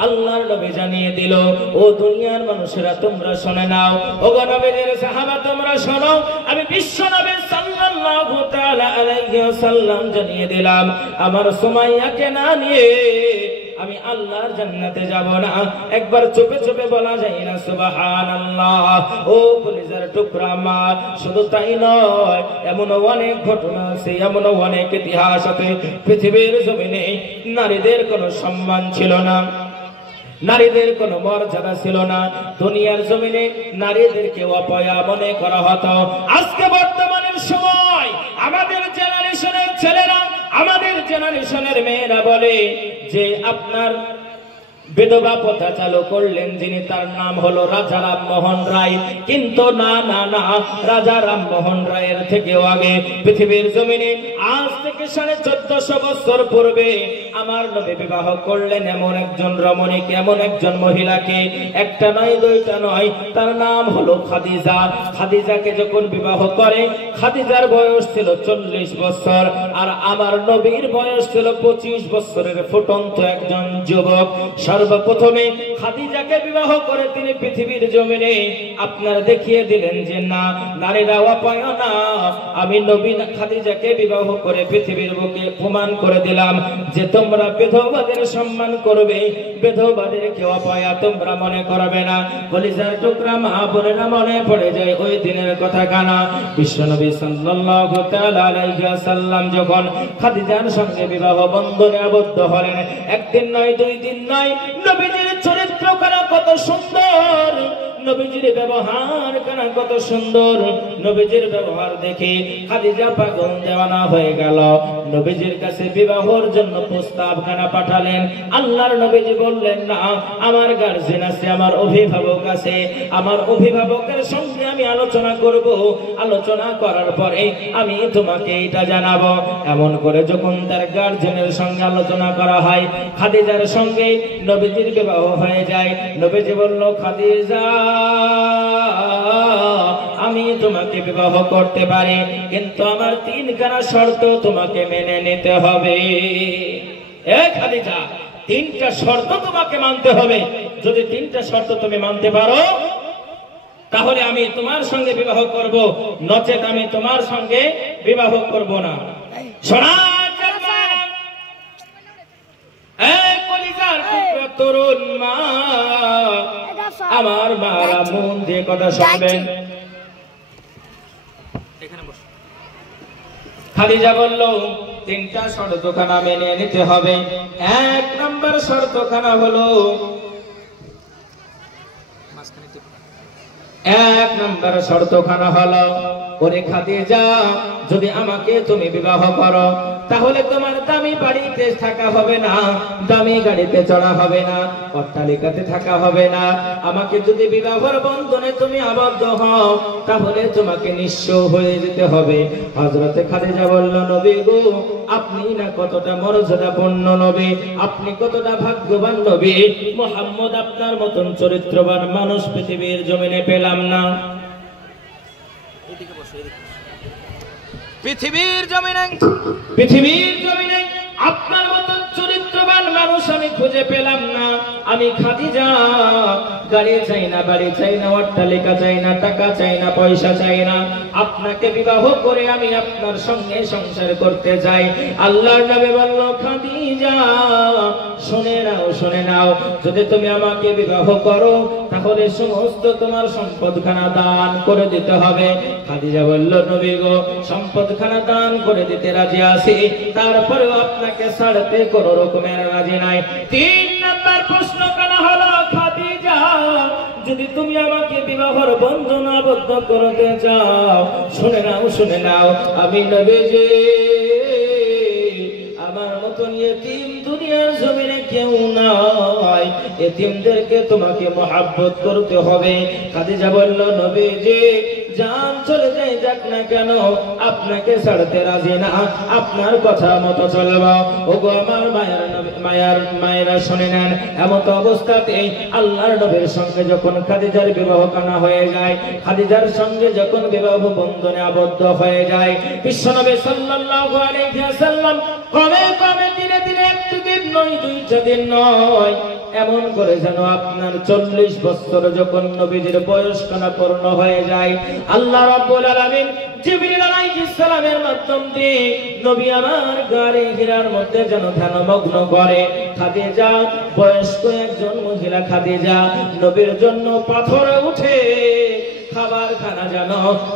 আল্লাহর নবী জানিয়ে দিল, ও দুনিয়ার মানুষেরা তোমরা শুনে নাও, ওগো নবীর সাহাবা তোমরা শোনো, আমি বিশ্ব নবী সাল্লাল্লাহু তাআলা আলাইহি ওয়াসাল্লাম জানিয়ে দিলাম, আমার সুমাইয়াকে না নিয়ে আমি আল্লাহর জান্নাতে যাব না। একবার চুপে চুপে বলা যায় না সুবহানাল্লাহ? ও কলিজার টুকরা মা, শুধু তাই নয়, এমন অনেক ঘটনা আছে, এমন অনেক ইতিহাস আছে। পৃথিবীর জমিনে নারীদের কোনো সম্মান ছিল না, নারীদের কোনো মর্যাদা ছিল না, দুনিয়ার জমিনে নারীদেরকে অপয়া মনে করা হতো। আজকে বর্তমানের সময় আমাদের জেনারেশনের ছেলেরা, আমাদের জেনারেশনের মেয়েরা বলে যে আপনার বিধবা প্রথা চালু করলেন যিনি, তার নাম হলো রাজা রামমোহন রায়। কিন্তু না না না, রাজা রামমোহন রায়ের থেকেও আগে পৃথিবীর জমিনে আজ থেকে 1450 বছর পূর্বে আমার নবী বিবাহ করলেন এমন একজন রমণীকে, এমন একজন মহিলাকে, একটা নয় দুইটা নয়, তার নাম হলো খাদিজা। খাদিজাকে যখন বিবাহ করে, খাদিজার বয়স ছিল 40 বছর, আর আমার নবীর বয়স ছিল 25 বছরের ফুটন্ত একজন যুবক। সর্বপ্রথমে খাদিজাকে বিবাহ করে তিনি পৃথিবীর জমিনে আপনার দেখিয়ে দিলেন যে না, নারীরা অপয়া না। আমি নবী খাদিজাকে বিবাহ করে পৃথিবীর বুকে প্রমাণ করে দিলাম যে তোমরা বিধবাদের সম্মান করবে, বিধবাদেরকে অপয়া তোমরা মনে করবে না। কলিজার টুকরা মা বোনেরা, মনে পড়ে যায় ওই দিনের কথা কানা। বিশ্বনবী সাল্লাল্লাহু তাআলা আলাইহি ওয়াসাল্লাম যখন খাদিজার সঙ্গে বিবাহ বন্ধনে আবদ্ধ হলেন, একদিন নয়, দুই দিন নয়, নবীজির চরিত্র কানা কত সুন্দর, নবীজির ব্যবহার কানা কত সুন্দর। নবীজির ব্যবহার দেখে খাদিজা পাগল দেওয়ানা হয়ে গেল। নবীজির কাছে বিবাহের জন্য প্রস্তাব খানা পাঠালেন। আল্লাহর নবীজি বললেন, না, আমার গার্জিয়ান আছে, আমার অভিভাবক আছে, আমার অভিভাবকের সঙ্গে আমি আলোচনা করব, আলোচনা করার পরে আমি তোমাকে এটা জানাবো। এমন করে যখন তার গার্জিয়ানের সঙ্গে আলোচনা করা হয়, খাদিজার সঙ্গে নবীজির বিবাহ হয়ে যায়। নবীজি বলল, খাদিজা, আমি তোমাকে বিবাহ করতে পারি, কিন্তু আমার 3খানা শর্ত তোমাকে মেনে নিতে হবে। এ খাদিজা, 3টা শর্ত তোমাকে মানতে হবে। যদি তিনটা শর্ত তুমি মানতে পারো তাহলে আমি তোমার সঙ্গে বিবাহ করব, নচেত আমি তোমার সঙ্গে বিবাহ করব না। তরুণ মা, আমার মারা মন দিয়ে কথা শুনবেন। খাদিজা বলল তিনটা শর্তখানা মেনে নিতে হবে। এক নম্বর শর্তখানা হলো, এক নম্বর শর্তখানা হলো, ওরে খাদিজা, যদি আমাকে তুমি বিবাহ করো তাহলে তোমার দামি বাড়িতে থাকা হবে না, দামি গাড়িতে চড়া হবে না, অট্টালিকাতে থাকা হবে না। আমাকে যদি বিবাহের বন্ধনে তুমি আবদ্ধ হও তাহলে তোমাকে নিঃস্ব হয়ে যেতে হবে। হযরতে খাদিজা বলল, নবী গো, আপনি না কতটা মর্যাদাপূর্ণ নবী, আপনি কতটা ভাগ্যবান নবী, মুহাম্মদ আপনার মতন চরিত্রবান মানুষ পৃথিবীর জমিনে পেলাম না। পৃথিবীর জমিনে আপনার মতন চরিত্রবান মানুষ আমি খুঁজে পেলাম না। আমি খাদিজা গাড়ি চাই না, বাড়ি চাই না, অট্টালিকা চাই না, টাকা চাই না, পয়সা চাই না, আপনাকে বিবাহ করে আমি আপনার সঙ্গে সংসার করতে চাই। আল্লাহর নবী বলল, খাদিজা শুনে নাও, যদি তুমি আমাকে বিবাহ করো তাহলে সমস্ত তোমার সম্পদখানা দান করে দিতে হবে। খাদিজা বলল, নবী গো, সম্পদখানা দান করে দিতে রাজি আছি, তারপরেও আপনাকে ছাড়তে কোনো রকমের রাজি নাই। তিন নাম্বার প্রশ্ন কানা হলো, খাদিজা যদি তুমি আমাকে বিবাহের বন্ধন আবদ্ধ করতে চাও, শুনে নাও, আমি নবীজি আমার মতন ইতিম দুনিয়ার জমিনে কেউ নাই, ইতিমদেরকে তোমাকে মহব্বত করতে হবে। খাদিজা বলল, নবীজি জান চলে যায় যাক না কেন, আপনাকে ছাড়তে রাজি না, আপনার কথা মতো চলব। ওগো আমার মায়েরা শুনে নেন, এমত অবস্থাতে আল্লাহর নবীর সঙ্গে যখন খাদিজার বিবাহ কানা হয়ে যায়, খাদিজার সঙ্গে যখন বিবাহ বন্ধনে আবদ্ধ হয়ে যায়, বিশ্বনবী সাল্লাল্লাহু আলাইহি ওয়াসাল্লাম কমে দিনে একটু দিন নয়, দুইটা দিন নয়, এমন করে যেন আপনার 40 বছর যখন নবীজির বয়স কানা পূর্ণ হয়ে যায়, আল্লাহ রাব্বুল আলামিন জিবরিল আলাইহিস সালামের মাধ্যম দিয়ে নবী আমার গাড়ি হীরার মধ্যে যেন ধ্যানমগ্ন করে। খাদিজা বয়স্ক একজন মহিলা, খাদিজা নবীর জন্য পাথরে উঠে খাবার খানা যেন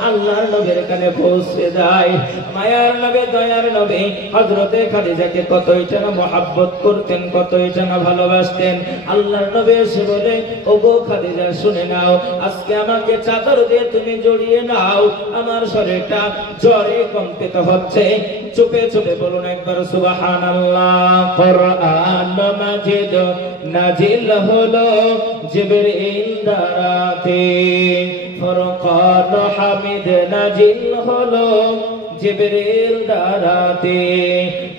আল্লাহর নবীর কানে পৌঁছে দেয়। মায়ার নবী, দয়ার নবী হযরতে খাদিজাকে কতইটা না মহব্বত করতেন, কতইটা না ভালোবাসতেন। আল্লাহর নবী এসে বলে, ওগো খাদিজা শুনে নাও, আজকে আমাকে চাদর দিয়ে তুমি জড়িয়ে নাও, আমার শরীরটা জ্বরে কম্পিত হচ্ছে। চুপে চুপে বলুন একবার সুবহানাল্লাহ। কোরআন মাজিদ নাজিল হলো জিবরিল দ্বারাতে, ফুরকান হামিদ নাজিল হলো জিবরিল দ্বারাতে।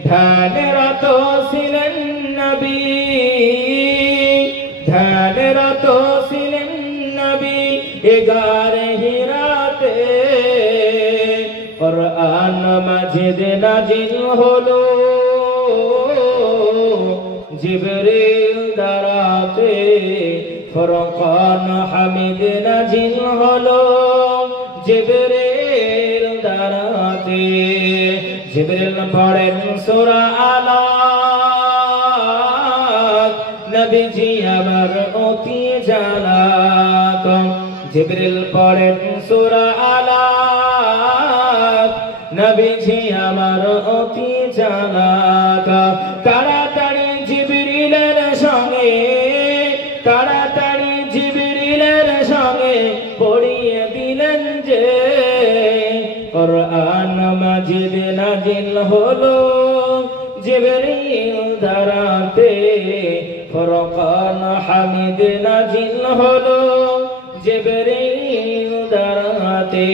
ধ্যানরত ছিলেন নবী, ধ্যানরত ছিলেন নবী গারে হীরাতে, কোরআন মাজিদ নাজিল হলো জিবরিল দ্বারাতে, ফুরকান হামিদ নাজিল হলো জিবরিল দ্বারাতে। জিবরিল পড়েন সূরা আলাক, নবীজি আমার অতি জালাক। জিবরিল পড়েন সূরা আলাক, নবীজি আমার অতি জালাক। তাড়াতাড়ি জিবরিলের সঙ্গে, তাড়াতাড়ি জিবরিলের সঙ্গে পড়িয়ে দিলেন যে কোরআন মাজিদ নাজিল হলো জিবরিল দ্বারাতে, ফুরকান হামিদ নাজিল হলো জিবরিল দ্বারাতে।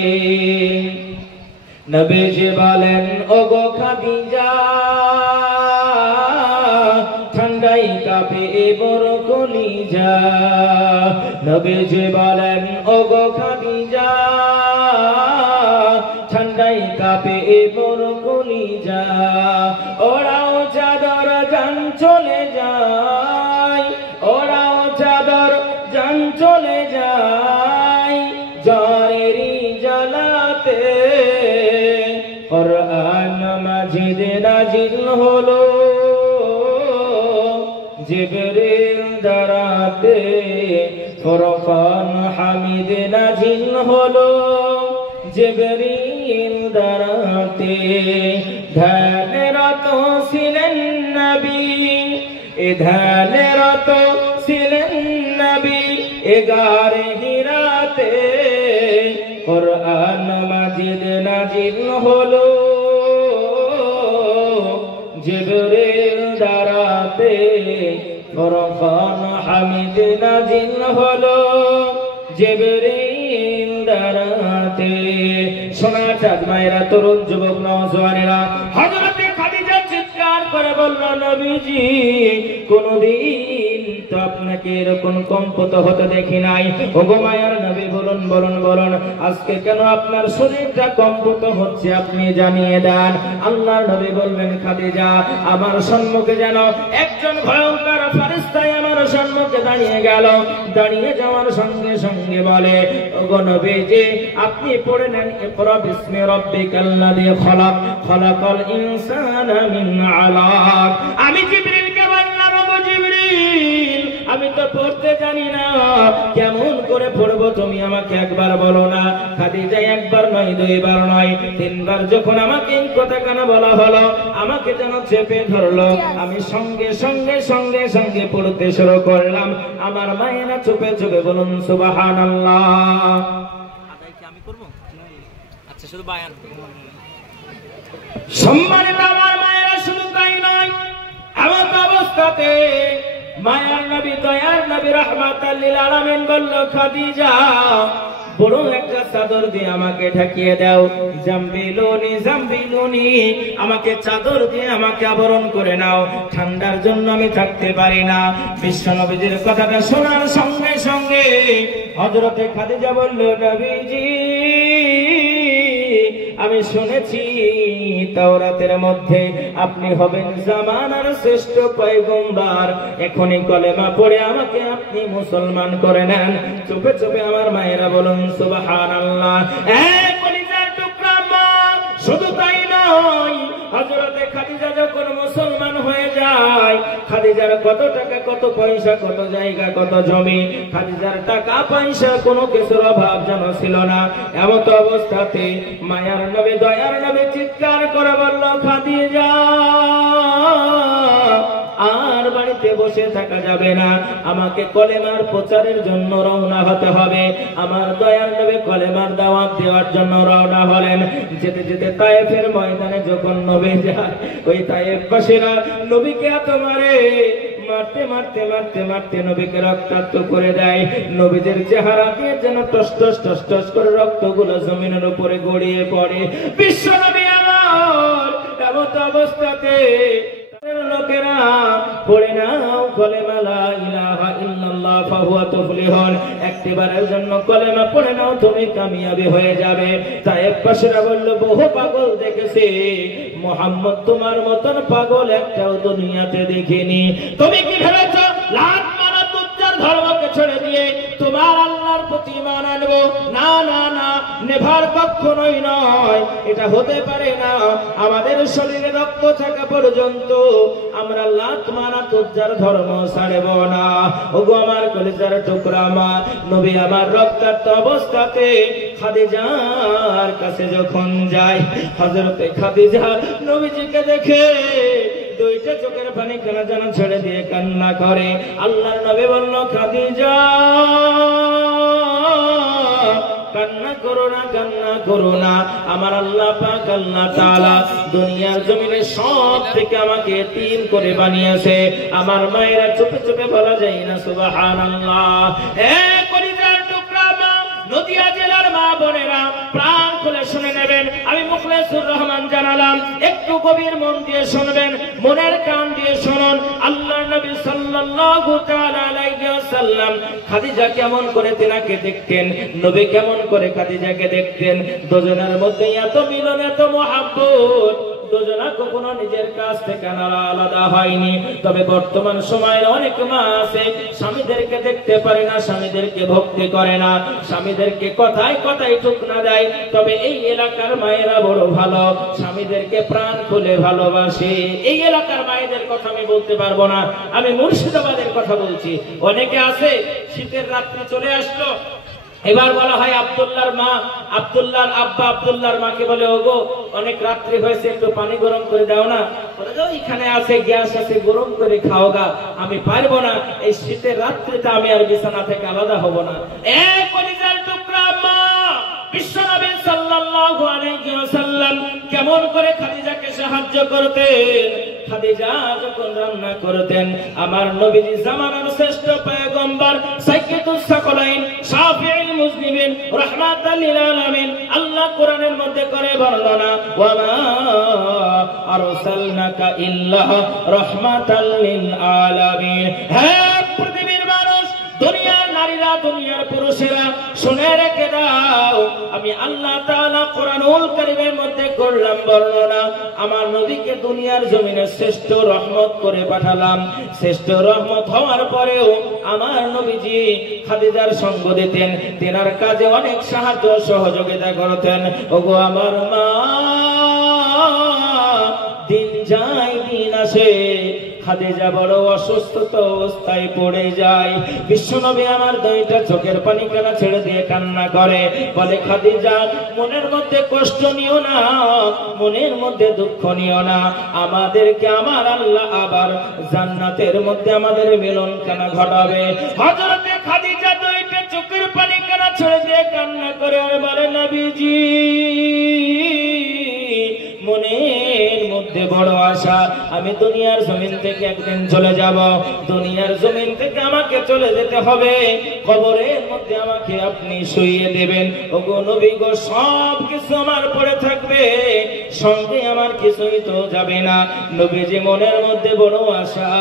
নবীজি বলেন, ওগো খাদিজা ঠান্ডাই কাঁপে বড় কলিজা। নবীজি বলেন, ওগো খাদিজা ঠান্ডাই কাঁপে বড় কলিজা। ওরাও চাদর গান চলে যায়, ওরাও চাদর রাতে কুরআন মাজিদ নাজিল হলো জিবরিল দ্বারাতে ফুরকান হামিদ নাজিল হলো জিবরিল দ্বারাতে ধ্যানরত ছিলেন নবী ধ্যানরত ছিলেন নবী গারে হিরাতে কুরআন মাজিদ নাজিল হলো জিবরিল দ্বারাতে ফুরকান হামিদ নাজিল হলো জিবরিল দ্বারাতে। সোনা চাঁদ মায়েরা, তরুণ যুবক নওজওয়ানেরা, হযরতে খাদিজা চিৎকার করে বলল, নবীজি কোনদিন তো আপনাকে এরকম কম্পিত হতে দেখি নাই। ওগো মায়ার নবী, বলুন বলুন বলুন, আজকে কেন আপনার শরীরটা কম্পিত হচ্ছে আপনি জানিয়ে দেন। আল্লাহর নবী বললেন, খাদিজা আমার সম্মুখে যেন একজন ভয়ঙ্কর ফেরেশতা আমার সম্মুখে দাঁড়িয়ে গেল। দাঁড়িয়ে যাওয়ার সঙ্গে সঙ্গে বলে, ওগো নবীজি আপনি পড়ে নেন ইকরা বিসমি রাব্বিকাল্লাযী খলাক খলাকাল ইনসানা মিন আলাক। আমি জিবরিলকে বললাম, ওগো জিবরিল আমি তো পড়তে জানি না, কেমন করে পড়বো তুমি আমাকে একবার বলো না। খাদিজা একবার নয়, দুইবার নয়, তিনবার যখন আমাকে এই কথা কেন বলা হলো, আমাকে যেন চেপে ধরলো। আমি সঙ্গে সঙ্গে সঙ্গে সঙ্গে পড়তে শুরু করলাম। আমার মায়েরা চুপে চুপে বলুন সুবহানাল্লাহ। আদায় কি আমি করব? আচ্ছা, শুধু বায়ান। সম্মানিত আমার মায়েরা, শুধু তাই নয়, এমন অবস্থাতে মায়ার নবী দয়ার নবী রাহমাতাল লিল আলামিন বলল, খাদিজা বড় একটা চাদর দিয়ে আমাকে ঢাকিয়ে দাও। জাম্বিলুনি জাম্বিলুনি, আমাকে চাদর দিয়ে আমাকে আবরণ করে নাও, ঠান্ডার জন্য আমি থাকতে পারি না। বিশ্ব নবীজির কথাটা শোনার সঙ্গে সঙ্গে হযরতে খাদিজা বলল, নবীজি আমি শুনেছি তাওরাতের মধ্যে আপনি হবেন জামানার শ্রেষ্ঠ পয়গম্বর, এখনই কলেমা পড়ে আমাকে আপনি মুসলমান করে নেন। চুপে চুপে আমার মায়েরা বলুন সুবহানাল্লাহ। কলিজার টুকরা মা, শুধু তাই নয়, হযরতে খাদিজা যখন মুসলমান হয়ে যায়, খাদিজার কত টাকা, কত পয়সা, কত জায়গা, কত জমি, খাদিজার টাকা পয়সা কোনো কিছুর অভাব যেন ছিল না। এমন অবস্থাতে মায়ার নবী দয়ার নবী চিৎকার করে বলল, খাদিজা আর বাড়িতে বসে থাকা যাবে না, আমাকে কলেমার প্রচারের জন্য রওনা হতে হবে। আমার দয়ার নবী কলেমার দাওয়াত দেওয়ার জন্য রওনা হলেন। যেতে যেতে তায়েফের ময়দানে যখন নবী যায়, ওই তায়েফবাসীরা নবীকে এত মারে, মারতে মারতে মারতে মারতে নবীকে রক্তাক্ত করে দেয়। নবীদের চেহারা দিয়ে যেন টস টস টস টস করে রক্তগুলো জমিনের উপরে গড়িয়ে পড়ে। বিশ্ব নবী আমার এমন অবস্থাতে লোকেরা পড়ে নাও কলেমা লা ইলাহা ইল্লাল্লাহ ফাহুয়া তুফলিহুন, একটিবারের জন্য কলেমা পড়ে নাও, তুমি কামিয়াবি হয়ে যাবে। তায়েফবাসীরা বলল, বহু পাগল দেখেছি, মুহাম্মদ তোমার মতন পাগল একটাও দুনিয়াতে দেখিনি। তুমি কি ভেবেছো লাত মানত উজ্জার ধর্মকে ছেড়ে দিয়ে তোমার আল্লাহর প্রতি ঈমান আনবো? না না না, নেভার কখনোই নয়, এটা হতে পারে না। আমাদের শরীরে রক্ত থাকা পর্যন্ত আমরা লাত মানত উজ্জার ধর্ম ছাড়ব না। ওগো আমার কলিজার টুকরা মা, নবী আমার রক্তাক্ত অবস্থাতে খাদিজার কাছে যখন যায়, হযরতে খাদিজা নবীজিকে দেখে দুইটা চোখের পানি কেন যেন ছেড়ে দিয়ে কান্না করে। আল্লাহর নবী বলল, খাদিজা কান্না করো না, কান্না করো না, আমার আল্লাহ পাক আল্লাহ তাআলা দুনিয়ার জমিনে সব থেকে আমাকে এতিম করে বানিয়েছে। আমার মায়েরা চুপে চুপে বলা যায় না সুবহানাল্লাহ। কলিজার টুকরা মা, নদিয়া জেলার মা বোনেরা প্রাণ খুলে শুনে নেবেন, আমি মুখলেসুর রহমান জানালাম, একটু গভীর মন দিয়ে শুনবেন, মনের কান দিয়ে শুনুন। আল্লাহর নবী সাল্লাল্লাহু তাআলা আলাইহি ওয়াসাল্লাম খাদিজা কেমন করে তেনাকে দেখতেন, নবী কেমন করে খাদিজাকে দেখতেন, দুজনের মধ্যে এত মিলন, এত মহব্বত। দুজনা কখনো নিজের কাছ থেকে আলাদা হয়নি। তবে বর্তমান সময়ের অনেক মা আছে স্বামীদেরকে দেখতে পারে না, স্বামীদেরকে ভক্তি করে না, স্বামীদেরকে কথায় কথায় টুকনা দেয়। তবে এই এলাকার মায়েরা বড় ভালো, স্বামীদেরকে প্রাণ খুলে ভালোবাসে। এই এলাকার মায়েদের কথা আমি বলতে পারবো না, আমি মুর্শিদাবাদের কথা বলছি। অনেকে আছে শীতের রাত্রি চলে আসলো, এবার বলা হয় আব্দুল্লাহর মা, আব্দুল্লাহর আব্বা আব্দুল্লাহর মাকে বলে, ওগো অনেক রাত্রি হয়েছে, একটু পানি গরম করে দাও না। বলে দাও এখানে আছে, গ্যাস আছে, গরম করে খাও গা। আমি পারবো না, এই শীতের রাত্রিতে আমি আর বিছানা থেকে আলাদা হব না। এক কলিজার টুকরা মা বিশ্বনবী সাল্লাল্লাহু আলাইহি ওয়াসাল্লাম কেমন করে খাদিজাকে সাহায্য করতেন। খাদিজা যখন রান্না করতেন, আমার নবীজি জামানার শ্রেষ্ঠ পয়গম্বর সাইয়্যিদুস সাকলাইন শাফিউল মুজনিবিন রাহমাতাল লিল আলামিন আল্লাহ কোরআনের মধ্যে করে বর্ণনা, ওয়া মা আরসালনাকা ইল্লা রাহমাতাল লিল আলামিন। হে পৃথিবীর মানুষ, দুনিয়ার নারীরা, দুনিয়ার পুরুষেরা শুনে রেখে দাও, আমি আল্লাহ তাআলা কোরআনুল কারীমের মধ্যে করলাম বর্ণনা, আমার নবীকে দুনিয়ার জমিনে শ্রেষ্ঠ রহমত করে পাঠালাম। শ্রেষ্ঠ রহমত হওয়ার পরেও আমার নবীজি খাদিজার সঙ্গ দিতেন, তেনার কাজে অনেক সাহায্য সহযোগিতা করতেন। ওগো আমার মা, দিন যায় দিন আসে, খাদিজা বড় অসুস্থতা অবস্থায় পড়ে যায়। বিশ্বনবী আমার দুইটা চোখের পানি কেনা ছেড়ে দিয়ে কান্না করে, বলে খাদিজা মনের মধ্যে কষ্ট নিও না, মনের মধ্যে দুঃখ নিও না, আমাদেরকে আমার আল্লাহ আবার জান্নাতের মধ্যে আমাদের মিলন কেনা ঘটাবে। হযরতে খাদিজা দুইটা চোখের পানি কেনা ছেড়ে দিয়ে কান্না করে আর বলে, নবীজি মনের মধ্যে বড় আশা, আমি দুনিয়ার জমিন থেকে একদিন চলে যাব, দুনিয়ার জমিন থেকে আমাকে চলে যেতে হবে, কবরের মধ্যে আমাকে আপনি শুইয়ে দেবেন। ওগো নবী গো, সব কিছু আমার পড়ে থাকবে, সঙ্গে আমার কিছুই তো যাবে না। নবীজি মনের মধ্যে বড় আশা,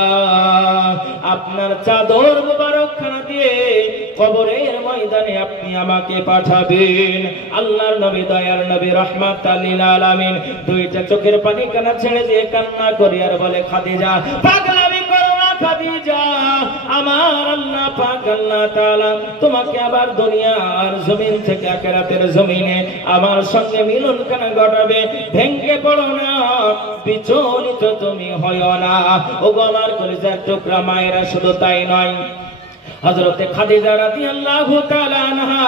আপনার চাদর মোবারক খানা দিয়ে কবরের ময়দানে আপনি আমাকে পাঠাবেন। আল্লাহর নবী, দয়ার নবী, রাহমাতাল লিল আলামিন দুইটা চোখের পানি কানা ছেড়ে দিয়ে কান্না করে আর বলে, খাদিজা পাগলামি করো না খাদিজা, আমার আল্লাহ পাক আল্লাহ তাআলা তোমাকে আবার দুনিয়ার জমিন থেকে আখিরাতের জমিনে আমার সঙ্গে মিলন কেনা ঘটাবে। ভেঙ্গে পড়ো না, বিচলিত তুমি হয়ো না। ওগো আমার কলিজার টুকরা মায়েরা, শুধু তাই নয়, হযরতে খাদিজা রাদিয়াল্লাহু তাআলা আনহা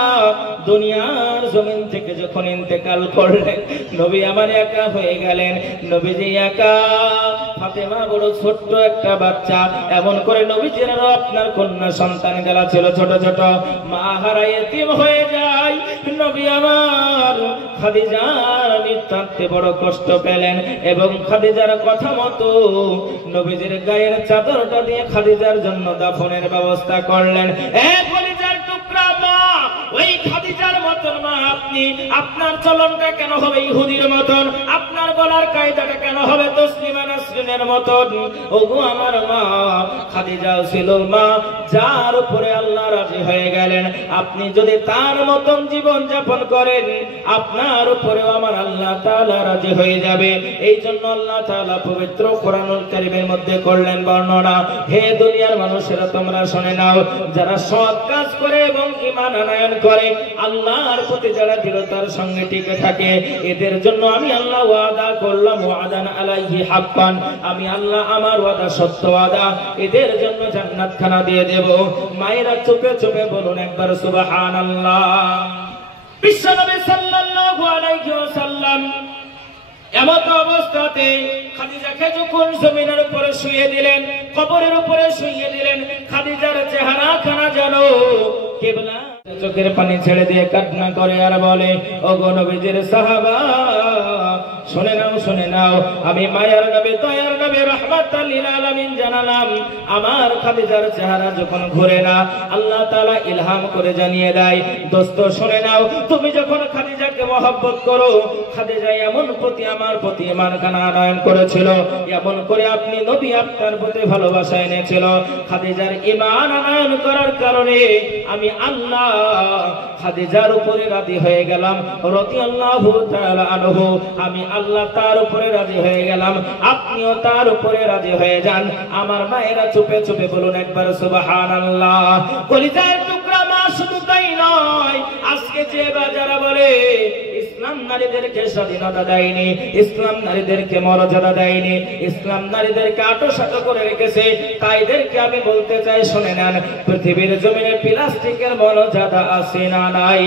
দুনিয়ার জমিন থেকে যখন ইন্তেকাল করলেন, নবী আমার একা হয়ে গেলেন। নবীজি একা, ফাতেমা বড় ছোট্ট একটা বাচ্চা। এমন করে নবীজির আপনার কন্যা সন্তান গেলা ছিল ছোট ছোট, মা হারায় এতিম হয়ে যায়। নবী আমার খাদিজার মৃত্যুতে বড় কষ্ট পেলেন এবং খাদিজার কথা মতো নবীজির গায়ের চাদরটা দিয়ে খাদিজার জন্য দাফনের ব্যবস্থা করলেন। কলিজার টুকরা মা, ওই খাদিজার মতন মা আপনি, আপনার চলনটা কেন হবে ইহুদির মতন? আপনার বলার কায়দাটা কেন হবে তসলিমা নাসরিনের মতন? ওগো আমার মা, খাদিজা ছিল মা যার উপরে আল্লাহ রাজি হয়ে গেলেন। আপনি যদি তার মতন জীবন যাপন করেন, আপনার উপরেও আমার আল্লাহ তাআলা রাজি হয়ে যাবে। এই জন্য আল্লাহ তাআলা পবিত্র কোরআনুল কারীমের মধ্যে করলেন বর্ণনা, হে দুনিয়ার মানুষেরা তোমরা শুনে নাও, যারা সৎ কাজ করে এবং ঈমান আনয়ন করে, আল্লাহর প্রতি যারা দৃঢ়তার সঙ্গে টিকে থাকে, এদের জন্য আমি আল্লাহ ওয়াদা করলাম, ওয়াদান আলাইহি হাক্কান, আমি আল্লাহ আমার ওয়াদা সত্য ওয়াদা, এদের জন্য জান্নাত খানা দিয়ে দেব। মায়েরা চুপে চুপে বলুন একবার সুবহানাল্লাহ। বিশ্বনবী সাল্লাল্লাহু আলাইহি ওয়াসাল্লাম এমত অবস্থাতে খাদিজাকে যখন জমিনের উপরে শুইয়ে দিলেন, কবরের উপরে শুইয়ে দিলেন, খাদিজার চেহারা খানা যেন কিবলা, চোখের পানি ছেড়ে দিয়ে কান্না করে আর বলে, ওগো নবীজির সাহাবা শুনে নাও, শুনে নাও, আমি মায়ার নবী, দয়ার নবী, রাহমাতাল লিল আলামিন জানালাম, আমার খাদিজার চেহারা যখন ঘুরে না, আল্লাহ তাআলা ইলহাম করে জানিয়ে দেয়, দোস্ত শুনে নাও, তুমি যখন খাদিজাকে মহব্বত করো, খাদিজা এমন প্রতি আমার প্রতি ঈমান আনয়ন করেছিল, এমন করে আপনি নবী আপনার প্রতি ভালোবাসা এনেছিল। খাদিজার ঈমান আনয়ন করার কারণে আমি আল্লাহ খাদিজার উপরে রাজি হয়ে গেলাম, রাদিয়াল্লাহু তাআলা আনহু। আমি আল্লাহ তার উপরে রাজি হয়ে গেলাম, আপনিও তার উপরে রাজি হয়ে যান। আমার মায়েরা চুপে চুপে বলুন একবার সুবহানাল্লাহ। কলিজার টুকরা মা শুধু তাই নয়, আজকে যে বাজারা বলে ইসলাম নারীদেরকে স্বাধীনতা দেয়নি, ইসলাম নারীদেরকে মর্যাদা দেয়নি, ইসলাম নারীদেরকে আটোসাটো করে রেখেছে, তাইদেরকে আমি বলতে চাই শুনে নেন, পৃথিবীর জমিনে প্লাস্টিকের মর্যাদা আছে না নাই?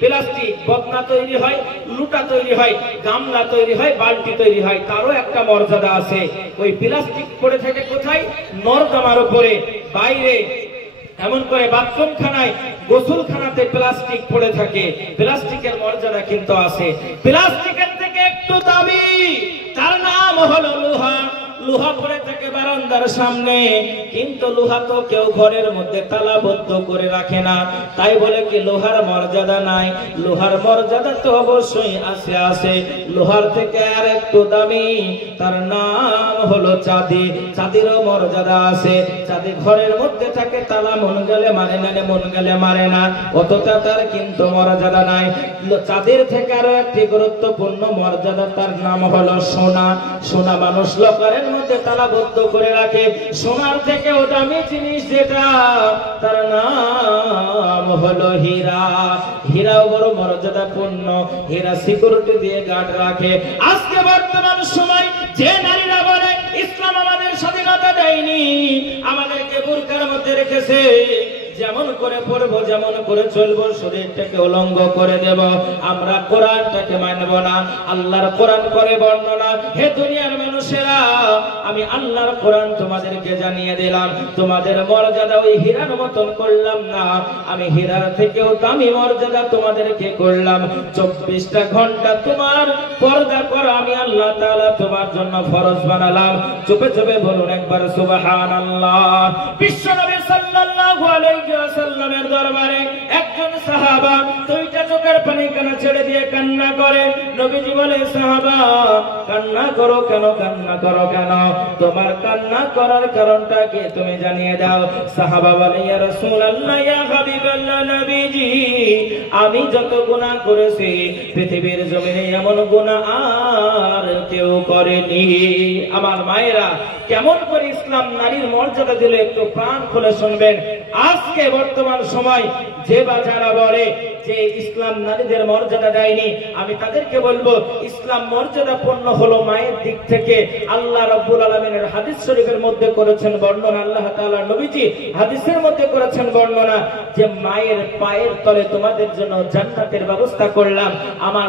প্লাস্টিক বদনা তৈরি হয়, লুটা তৈরি হয়, গামলা তৈরি হয়, বালতি তৈরি হয়, তারও একটা মর্যাদা আছে। ওই প্লাস্টিক পড়ে থাকে কোথায়? নর্দমার উপরে, বাইরে, এমন করে বাথরুমখানায়, গোসলখানাতে প্লাস্টিক পড়ে থাকে। প্লাস্টিকের মর্যাদা কিন্তু আছে। প্লাস্টিকের থেকে একটু দামি, তার নাম হলো লোহা। লোহা পড়ে থাকে বারান্দার সামনে, কিন্তু লোহা তো কেউ ঘরের মধ্যে তালাবদ্ধ করে রাখে না। তাই বলে কি লোহার মর্যাদা নাই? লোহার মর্যাদা তো অবশ্যই আছে, আছে। লোহার থেকে আর একটু দামি, তার নাম হলো চাঁদি। চাঁদিরও মর্যাদা আছে। চাঁদি ঘরের মধ্যে থাকে, তালা মন গেলে মারে না, মন গেলে মারে না, অতটা তার কিন্তু মর্যাদা নাই। চাঁদের থেকে আরো একটি গুরুত্বপূর্ণ মর্যাদা, তার নাম হলো সোনা। সোনা মানুষ লকারের মধ্যে তালাবদ্ধ করে রাখে। সোনার থেকেও দামি জিনিস যেটা, তার নাম হলো হীরা। হীরাও বড় মর্যাদাপূর্ণ। হীরা সিকিউরিটি দিয়ে গার্ড রাখে। আজকে বর্তমান সময় যে নারীরা বলে ইসলাম আমাদের স্বাধীনতা দেয়নি, আমাদেরকে বুরকার মধ্যে রেখেছে, যেমন করে পড়বো, যেমন করে চলবো, শরীরটাকে উলঙ্গ করে দেব, আমরা কোরআনটাকে মানব না। আল্লাহর কোরআন করে বর্ণনা। হে দুনিয়ার মানুষেরা, আমি আল্লাহর কোরআন তোমাদেরকে জানিয়ে দিলাম, তোমাদের মর্যাদা ওই হীরার মতন করলাম না, আমি হীরার থেকেও দামি মর্যাদা তোমাদেরকে করলাম। 24টা ঘন্টা তোমার পর্দা করা আমি আল্লাহ তাআলা তোমার জন্য ফরজ বানালাম। চুপে চুপে বলুন একবার সুবহানাল্লাহ। বিশ্বনবী সাল্লাল্লাহু আলাইহি ওয়াসাল্লামের দরবারে একজন সাহাবা দুইটা চোখের পানি কান্না ছেড়ে দিয়ে কান্না করে। নবীজি বলে, সাহাবা কান্না করো কেন, কান্না করো কেন, তোমার কান্না করার কারণটা কি তুমি জানিয়ে দাও। সাহাবা বলে, ইয়া রাসূলুল্লাহ, ইয়া হাবিবাল্লাহ, নবীজি আমি যত গুনাহ করেছি পৃথিবীর জমিনে এমন গুনাহ আর কেউ করেনি। আমার মায়েরা, কেমন করে ইসলাম নারীর মর্যাদা দিল একটু প্রাণ খুলে শুনবেন। আজকে বর্তমান সময় যে বাজারা বলে যে ইসলাম নারীদের মর্যাদা দেয়নি, আমি তাদেরকে বলবো ইসলাম মর্যাদাপূর্ণ হলো মায়ের দিক থেকে। আল্লাহ রাব্বুল আলামিনের হাদিস শরীফের মধ্যে করেছেন বর্ণনা, আল্লাহ তাআলা নবীজি হাদিসের মধ্যে করেছেন বর্ণনা যে মায়ের পায়ের তলে তোমাদের জন্য জান্নাতের ব্যবস্থা করলাম। আমার